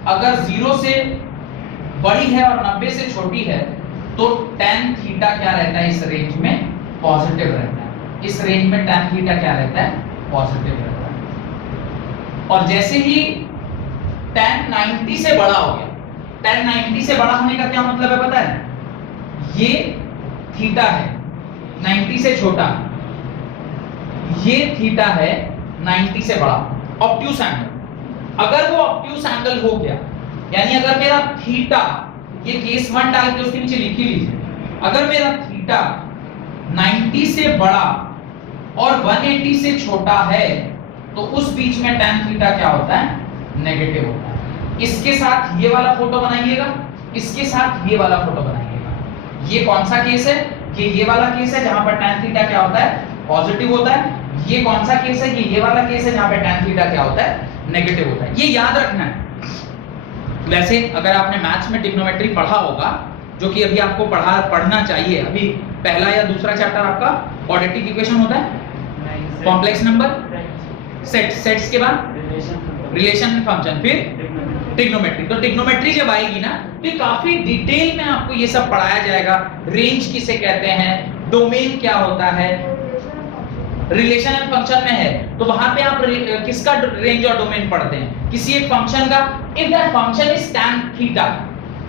अगर 0 से बड़ी है और 90 से छोटी है तो tan थीटा क्या रहता है? इस रेंज में पॉजिटिव रहता है। इस रेंज में tan थीटा क्या रहता है? पॉजिटिव रहता है। और जैसे ही tan 90 से बड़ा हो गया, tan 90 से बड़ा होने का क्या मतलब है पता है? ये थीटा है 90 से छोटा, ये थीटा है 90 से बड़ा। ऑब्ट्यूस एंगल, अगर वो ऑब्ट्यूस एंगल हो गया, यानी अगर मेरा थीटा, ये केस 1 डाल के उसके नीचे लिख ही लीजिए, अगर मेरा थीटा 90 से बड़ा और 180 से छोटा है तो उस बीच में tan थीटा क्या होता है? नेगेटिव होता है। इसके साथ ये वाला फोटो बनाइएगा, इसके साथ ये वाला फोटो बनाइएगा। ये कौन सा केस है? ये वाला केस है जहां पर tan थीटा क्या होता है? पॉजिटिव होता है। ये कौन सा केस है? ये वाला केस है जहां पे tan थीटा क्या होता है? नेगेटिव होता है। ये याद रखना है। वैसे अगर आपने मैथ्स में ट्रिग्नोमेट्री पढ़ा होगा, जो कि अभी आपको पढ़ना चाहिए, अभी पहला या दूसरा चैप्टर आपका क्वाड्रेटिक इक्वेशन होता है, कॉम्प्लेक्स नंबर, सेट्स के बाद रिलेशन फंक्शन, फिर ट्रिग्नोमेट्री। तो ट्रिग्नोमेट्री जब आएगी ना तो काफी डिटेल में आपको ये सब पढ़ाया जाएगा। रेंज किसे कहते हैं, डोमेन क्या होता है, रिलेशन एंड फंक्शन में है तो वहां पे आप किसका रेंज और डोमेन पढ़ते हैं? किसी एक फंक्शन का। If that function is tan theta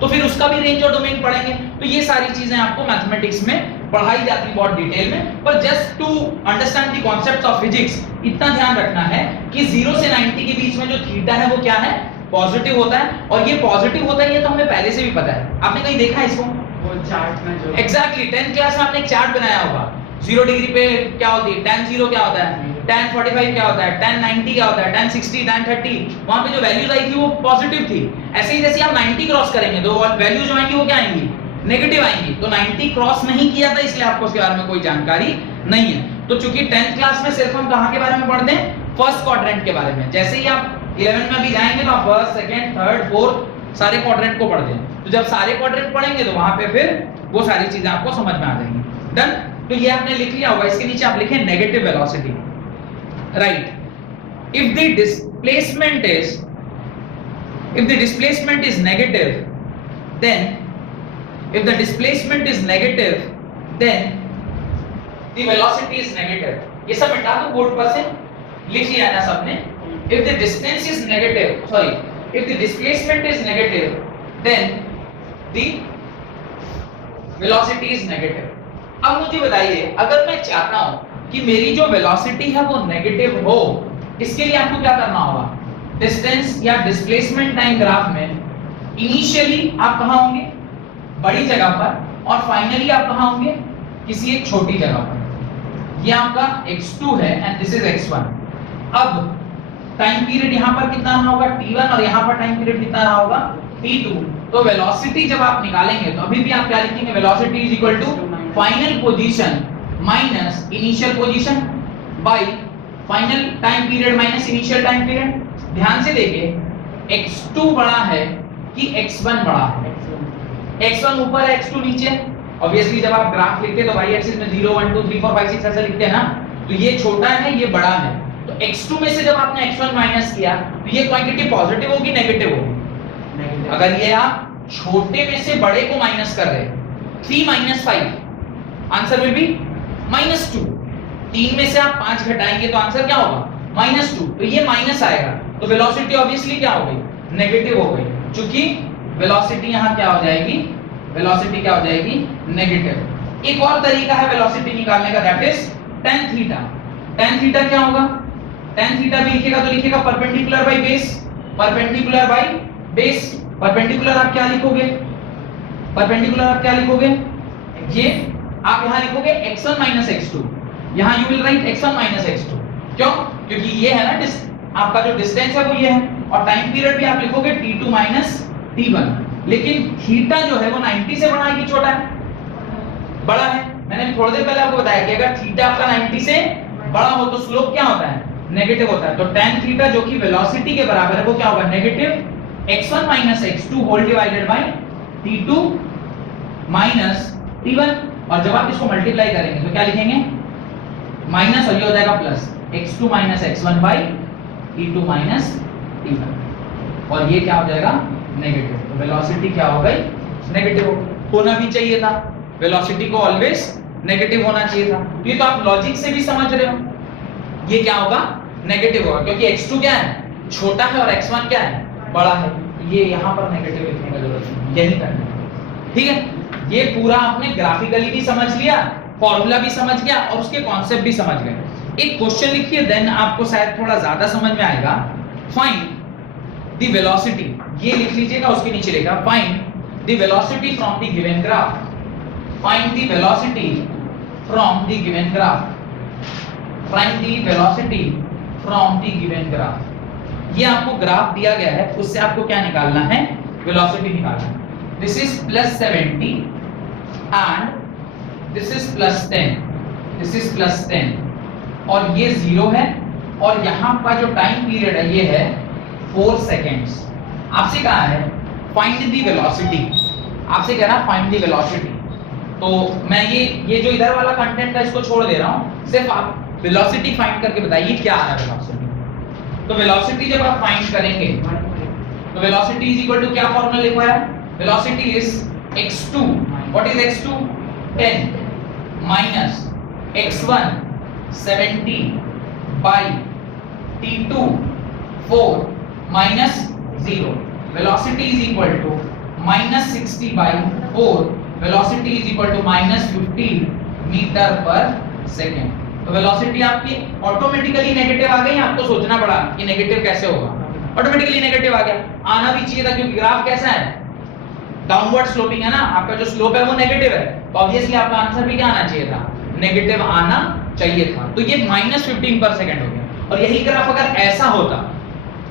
तो फिर उसका भी रेंज और डोमेन पढ़ेंगे। तो ये सारी चीजें आपको मैथमेटिक्स में पढ़ाई जाती है बहुत डिटेल में। पर just to understand the concepts of physics इतना ध्यान रखना है कि 0 से 90 के बीच में जो थीटा है वो क्या है? पॉजिटिव होता है। और ये पॉजिटिव होता है ये तो हमें पहले से भी पता है। आपने कहीं देखा है इसको? वो चार्ट में जो एग्जैक्टली 10th क्लास में आपने एक चार्ट बनाया होगा। 0 डिग्री पे क्या होती है? tan 0 क्या होता है? tan 45 क्या होता है? tan 90 क्या होता है? tan 60, tan 30। वहां पे जो वैल्यूज आई थी वो पॉजिटिव थी। ऐसे ही जैसे आप 90 क्रॉस करेंगे तो वैल्यू जो आएंगी वो क्या आएंगी? नेगेटिव आएंगी। तो 90 क्रॉस नहीं किया था इसलिए आपको उसके बारे में कोई जानकारी नहीं है। तो चूंकि 10th क्लास में सिर्फ हम कहां के बारे में पढ़ते हैं? फर्स्ट क्वाड्रेंट के बारे में। जैसे ही आप 11 में भी जाएंगे तो आप फर्स्ट, सेकंड, थर्ड, फोर्थ सारे क्वाड्रेंट को पढ़ते हैं। तो जब सारे क्वाड्रेंट पढ़ेंगे तो वहां पे फिर वो सारी चीजें आपको समझ में आ जाएंगी। डन? तो ये आपने लिख लिया होगा। इसके नीचे आप लिखें negative velocity, right. If the displacement is negative then if the displacement is negative then the velocity is negative। ये सब मिटा दो बोर्ड पर से, लिख लिया ना सबने। if the distance is negative, sorry, if the displacement is negative then the velocity is negative। अब मुझे बताइए, अगर मैं चाहता हूं कि मेरी जो वेलोसिटी है वो नेगेटिव हो, इसके लिए आपको क्या करना होगा? डिस्टेंस या डिस्प्लेसमेंट टाइम ग्राफ में इनिशियली आप कहां होंगे? बड़ी जगह पर, और फाइनली आप कहां होंगे? किसी एक छोटी जगह पर। ये आपका x2 है एंड दिस इज x1। अब टाइम पीरियड यहां पर कितना रहा होगा? t1, और यहां पर टाइम पीरियड कितना रहा होगा? t2। तो वेलोसिटी जब आप निकालेंगे तो अभी भी आप क्या लिखेंगे? Velocity is equal to final position minus initial position by final time period minus initial time period. ध्यान से देखिए, x2 बड़ा है कि x1 बड़ा है? x1 ऊपर है, x2 नीचे। ऑब्वियसली जब आप ग्राफ लिखते हैं तो y एक्सिस में 0 1 2 3 4 5 6 ऐसे लिखते हैं ना, तो ये छोटा है ये बड़ा है। तो x2 में से जब आपने x1 माइनस किया तो ये क्वांटिटी पॉजिटिव होगी नेगेटिव होगी? अगर ये आप छोटे में से बड़े को माइनस कर रहे हैं, 3 - 5 आंसर विल बी -2। 3 में से आप 5 घटाएंगे तो आंसर क्या होगा? -2। तो ये माइनस आएगा तो वेलोसिटी ऑब्वियसली क्या हो गई? नेगेटिव हो गई। क्योंकि वेलोसिटी यहां क्या हो जाएगी? वेलोसिटी क्या हो जाएगी? नेगेटिव। एक और तरीका है वेलोसिटी निकालने का, that is tan theta. tan theta क्या होगा? tan थीटा भी लिखेगा तो लिखेगा perpendicular by base. Perpendicular by base, perpendicular आप क्या लिखोगे? परपेंडिकुलर आप क्या लिखोगे? ये आप यहां लिखोगे x1 - x2। यहां you will write x1 - x2। क्यों? क्योंकि ये है ना आपका जो डिस्टेंस है वो ये है, और टाइम पीरियड भी आप लिखोगे t2 - t1। लेकिन थीटा जो है वो 90 से बड़ा है कि छोटा है? बड़ा है। मैंने थोड़ी देर पहले आपको बताया कि अगर थीटा आपका 90 से बड़ा हो तो स्लोप क्या होता है? नेगेटिव होता है। तो tan थीटा जो कि वेलोसिटी के बराबर है वो क्या होगा? Negative x1 - x2 whole divided by t2 - t1। और जब आप इसको मल्टीप्लाई करेंगे तो क्या लिखेंगे? माइनस, और ये हो जाएगा plus x2 - x1 bye t2 - t1। और ये क्या हो जाएगा? नेगेटिव। तो वेलोसिटी क्या हो गई? नेगेटिव होना भी चाहिए था। वेलोसिटी को ऑलवेज नेगेटिव होना चाहिए था। तो ये तो आप लॉजिक से भी समझ रहे हो। ये क्या होगा? नेगेटिव होगा, क्योंकि x2 क्या है? छोटा है, और x1 क्या है? बड़ा है। तो ये यहां पर नेगेटिव लिखने की जरूरत नहीं, यही करना है। ठीक है? ये पूरा आपने ग्राफिकली भी समझ लिया, फॉर्मूला भी समझ गया, और उसके कॉन्सेप्ट भी समझ गए। एक क्वेश्चन लिखिए, देन आपको शायद थोड़ा ज्यादा समझ में आएगा। फाइंड द वेलोसिटी, ये लिख लीजिएगा, उसके नीचे लिखा find the velocity from the given graph. Find the velocity from the given graph. Find the velocity from the given graph. ये आपको ग्राफ दिया गया है, उससे आपको क्या निकालना है, वेलोसिटी निकालना है। This is +70 and this is +10, this is +10 और ये 0 है और यहाँ का जो टाइम पीरियड है ये है 4 सेकेंड्स। आपसे कहा है फाइंड द वेलोसिटी, आपसे कह रहा फाइंड द वेलोसिटी। तो मैं ये जो इधर वाला कंटेंट है इसको छोड़ दे रहा हूँ, सिर्फ आप वेलोसिटी फाइंड करके बताइए क्या आ रहा है वेलोसिटी। तो वेलोसिटी जब आप फाइंड करेंगे तो वेलोसिटी इज इक्वल टू क्या फॉर्मूला लिखा है, velocity is x2, what is x2, 10 minus x1 70 by t2 4 minus 0, velocity is equal to minus 60 by 4, velocity is equal to minus 15 metre पर second. तो velocity आपकी automatically negative आ गई, आपको सोचना पड़ा कि नेगेटिव कैसे होगा, ऑटोमेटिकली नेगेटिव आ गया। आना भी चाहिए था क्योंकि ग्राफ कैसा है, डाउनवर्ड स्लोपिंग है ना, आपका जो स्लोप है वो नेगेटिव है, तो ऑब्वियसली आपका आंसर भी क्या आना चाहिए था, नेगेटिव आना चाहिए था। तो ये -15 पर सेकंड हो गया। और यही ग्राफ अगर ऐसा होता,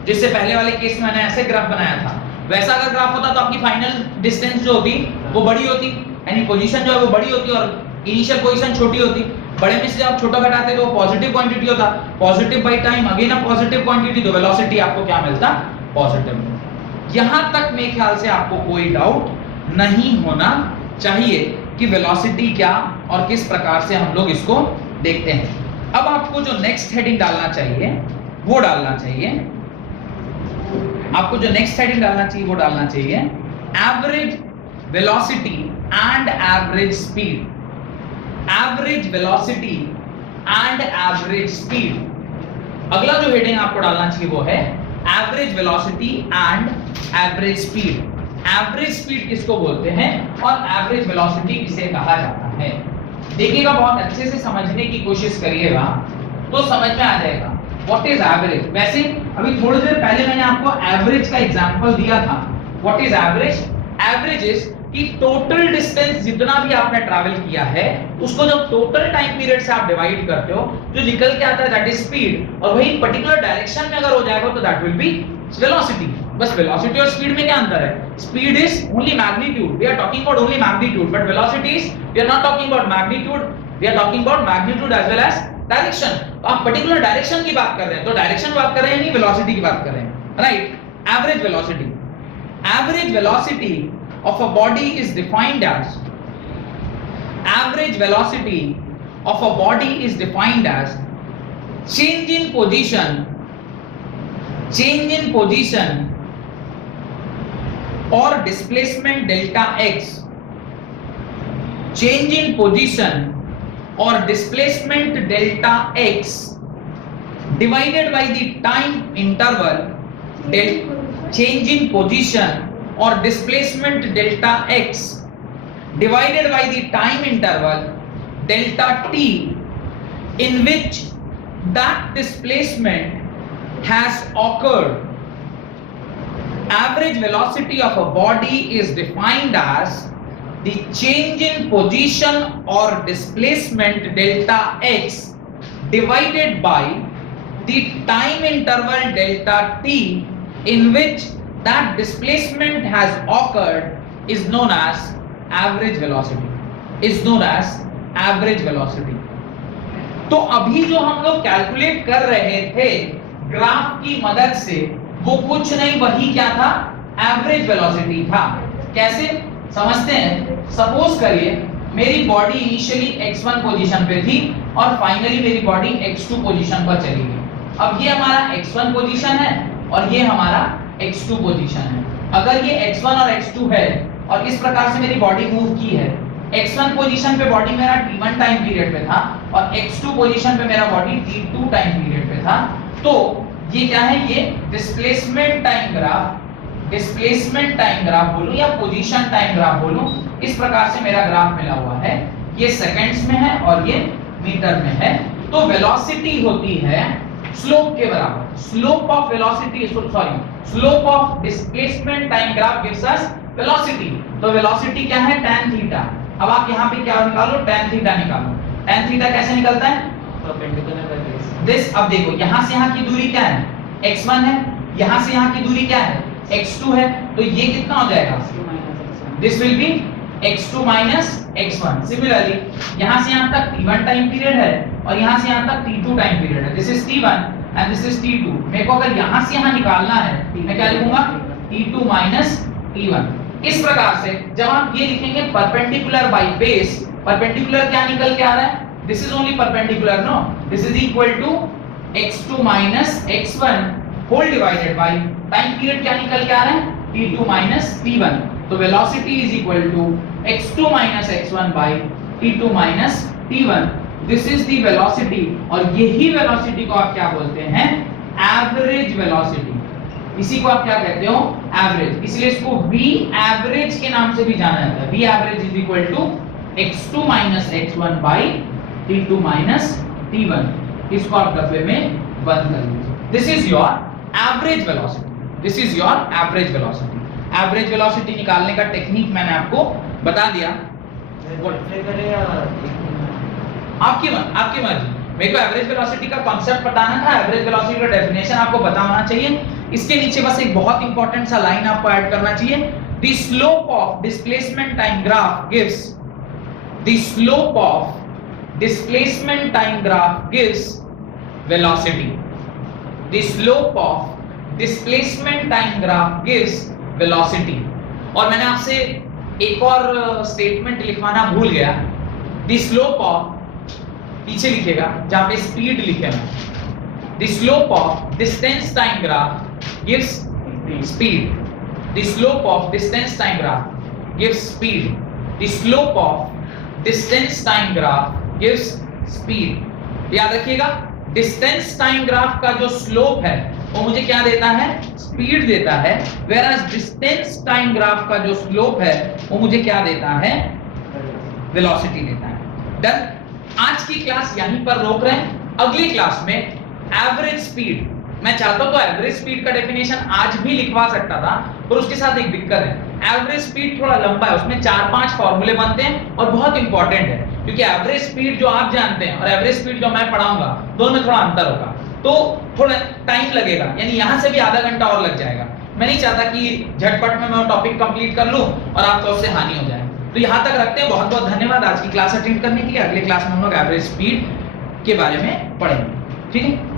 जिससे पहले वाले केस में मैंने ऐसे ग्राफ बनाया था, वैसा अगर ग्राफ होता तो आपकी फाइनल डिस्टेंस जो होती वो बड़ी होती, यानी पोजीशन जो है वो बड़ी होती और इनिशियल पोजीशन छोटी होती। बड़े में से जब आप छोटा घटाते तो वो पॉजिटिव क्वांटिटी होता, positive by time again a positive quantity, तो वेलोसिटी आपको क्या मिलता, पॉजिटिव। यहां तक मेरे ख्याल से आपको कोई डाउट नहीं होना चाहिए कि वेलोसिटी क्या और किस प्रकार से हम लोग इसको देखते हैं। अब आपको जो नेक्स्ट हेडिंग डालना चाहिए वो डालना चाहिए, आपको जो नेक्स्ट हेडिंग डालना चाहिए वो डालना चाहिए average velocity and average speed, average velocity and average speed. अगला जो हेडिंग आपको डालना चाहिए वो है average velocity and average speed. Average speed किसको बोलते हैं और एवरेज वेलोसिटी किसे कहा जाता है, देखिएगा, बहुत अच्छे से समझने की कोशिश करिएगा तो समझ में आ जाएगा व्हाट इज एवरेज। वैसे अभी थोड़ी देर पहले मैंने आपको एवरेज का एग्जांपल दिया था। What is average, average is कि टोटल डिस्टेंस जितना भी आपने ट्रैवल किया है उसको जब टोटल टाइम पीरियड से आप डिवाइड करते हो जो निकल के आता है दैट इज स्पीड, और वही पर्टिकुलर डायरेक्शन में अगर हो जाएगा तो दैट विल बी वेलोसिटी। बस वेलोसिटी और स्पीड में क्या अंतर है, speed is only magnitude, we are talking about only magnitude, but velocity is we are not talking about magnitude, we are talking about magnitude as well as direction. तो आप particular direction की बात कर रहे हैं तो डायरेक्शन की बात कर रहे हैं, नहीं वेलोसिटी की बात कर रहे हैं, right. Average velocity, average velocity of a body is defined as, average velocity of a body is defined as change in position or displacement delta x, change in position or displacement delta x divided by the time interval change in position or displacement delta x divided by the time interval delta t in which that displacement has occurred. Average velocity of a body is defined as the change in position or displacement delta x divided by the time interval delta t in which that displacement has occurred is known as average velocity, is known as average velocity। तो अभी जो हम लोग calculate कर रहे थे graph की मदद से वो कुछ नहीं, वही क्या था, एवरेज वेलोसिटी था। कैसे समझते हैं, सपोज करिए मेरी बॉडी इनिशियली x1 पोजीशन पे थी और फाइनली मेरी बॉडी x2 पोजीशन पर चली गई। अब ये हमारा x1 पोजीशन है और ये हमारा x2 पोजीशन है। अगर ये x1 और x2 है और इस प्रकार से मेरी बॉडी मूव की है, x1 पोजीशन पे बॉडी मेरा t1 टाइम पीरियड पे था और x2 पोजीशन पे मेरा बॉडी t2 टाइम पीरियड पे था, तो ये क्या है, ये displacement time graph, displacement time graph बोलूं या पोजीशन टाइम ग्राफ बोलूं, इस प्रकार से मेरा ग्राफ मिला हुआ है। ये सेकंड्स में है और ये मीटर में है। तो वेलोसिटी होती है स्लोप के बराबर, slope of velocity, sorry slope of displacement time graph gives us velocity. तो वेलोसिटी क्या है, tan थीटा। अब आप यहां पे क्या निकालो, tan थीटा निकालो। tan थीटा कैसे निकलता है, परपेंडिकुलर बाय बेस। दिस, अब देखो यहां से यहां की दूरी क्या है, x1 है, यहाँ से यहाँ की दूरी क्या है, x2 है, तो ये कितना हो जाएगा, this will be x2 minus x1। Similarly यहाँ से यहाँ तक t1 टाइम पीरियड है और यहाँ से यहाँ तक t2 टाइम पीरियड है, this is t1 and this is t2। मेरे को अगर यहाँ से यहाँ निकालना है मैं क्या लिखूंगा, t2 minus t1। इस प्रकार से जब आप ये लिखेंगे परपेंडिकुलर बाय बेस, परपेंडिकुलर क्या निकल के आ रहा है, this is only perpendicular, no, this is equal to x2 minus x1 whole divided by time period क्या निकल के आ रहा है, t2 minus t1। तो velocity is equal to x2 minus x1 by t2 minus t1। This is the velocity, और यही velocity को आप क्या बोलते हैं, एवरेज वेलोसिटी। इसी को आप क्या कहते हो, एवरेज। इसलिए इसको v एवरेज के नाम से भी जाना जाता है। v average is equal to x2 minus x1 by t2 minus t1। इसको आप डब्बे में बंद कर लीजिए। This is your average velocity, this is your average velocity. Average velocity निकालने का टेक्निक मैंने आपको बता दिया। आपकी मर्जी। मेरे को एवरेज वेलोसिटी का कांसेप्ट बताना था, एवरेज वेलोसिटी का डेफिनेशन आपको पता होना चाहिए। इसके नीचे बस एक बहुत इंपॉर्टेंट सा लाइन आपको ऐड करना चाहिए, the slope of displacement time graph gives, the slope of displacement time graph gives velocity, the slope of displacement time graph gives velocity. और मैंने आपसे एक और स्टेटमेंट लिखवाना भूल गया, द स्लोप ऑफ, पीछे लिखेगा जहां पे स्पीड लिखे हैं, the slope of distance time graph gives speed, the slope of distance time graph gives speed, the slope of distance time graph gives speed. याद रखिएगा, डिस्टेंस टाइम ग्राफ का जो स्लोप है वो मुझे क्या देता है, स्पीड देता है, whereas डिस्टेंस टाइम ग्राफ का जो स्लोप है वो मुझे क्या देता है, वेलोसिटी देता है। डन। आज की क्लास यहीं पर रोक रहे हैं। अगली क्लास में एवरेज स्पीड, मैं चाहता हूं तो एवरेज स्पीड का डेफिनेशन आज भी लिखवा सकता था, पर उसके साथ एक दिक्कत है, एवरेज स्पीड थोड़ा लंबा है, उसमें 4-5 फॉर्मूले बनते हैं और बहुत इंपॉर्टेंट है, क्योंकि एवरेज स्पीड जो आप जानते हैं और एवरेज स्पीड जो मैं पढ़ाऊंगा दोनों में थोड़ा अंतर होगा, तो थोड़ा टाइम लगेगा, यानी यहां से भी आधा घंटा और लग जाएगा। मैं नहीं चाहता कि झटपट में मैं टॉपिक कंप्लीट कर लूं और आपको उससे हानि हो जाए। तो यहां तक रखते हैं। बहुत बहुत धन्यवाद आज की क्लास अटेंड करने के लिए। अगले क्लास में हम लोग एवरेज स्पीड के बारे में पढ़ेंगे, ठीक है।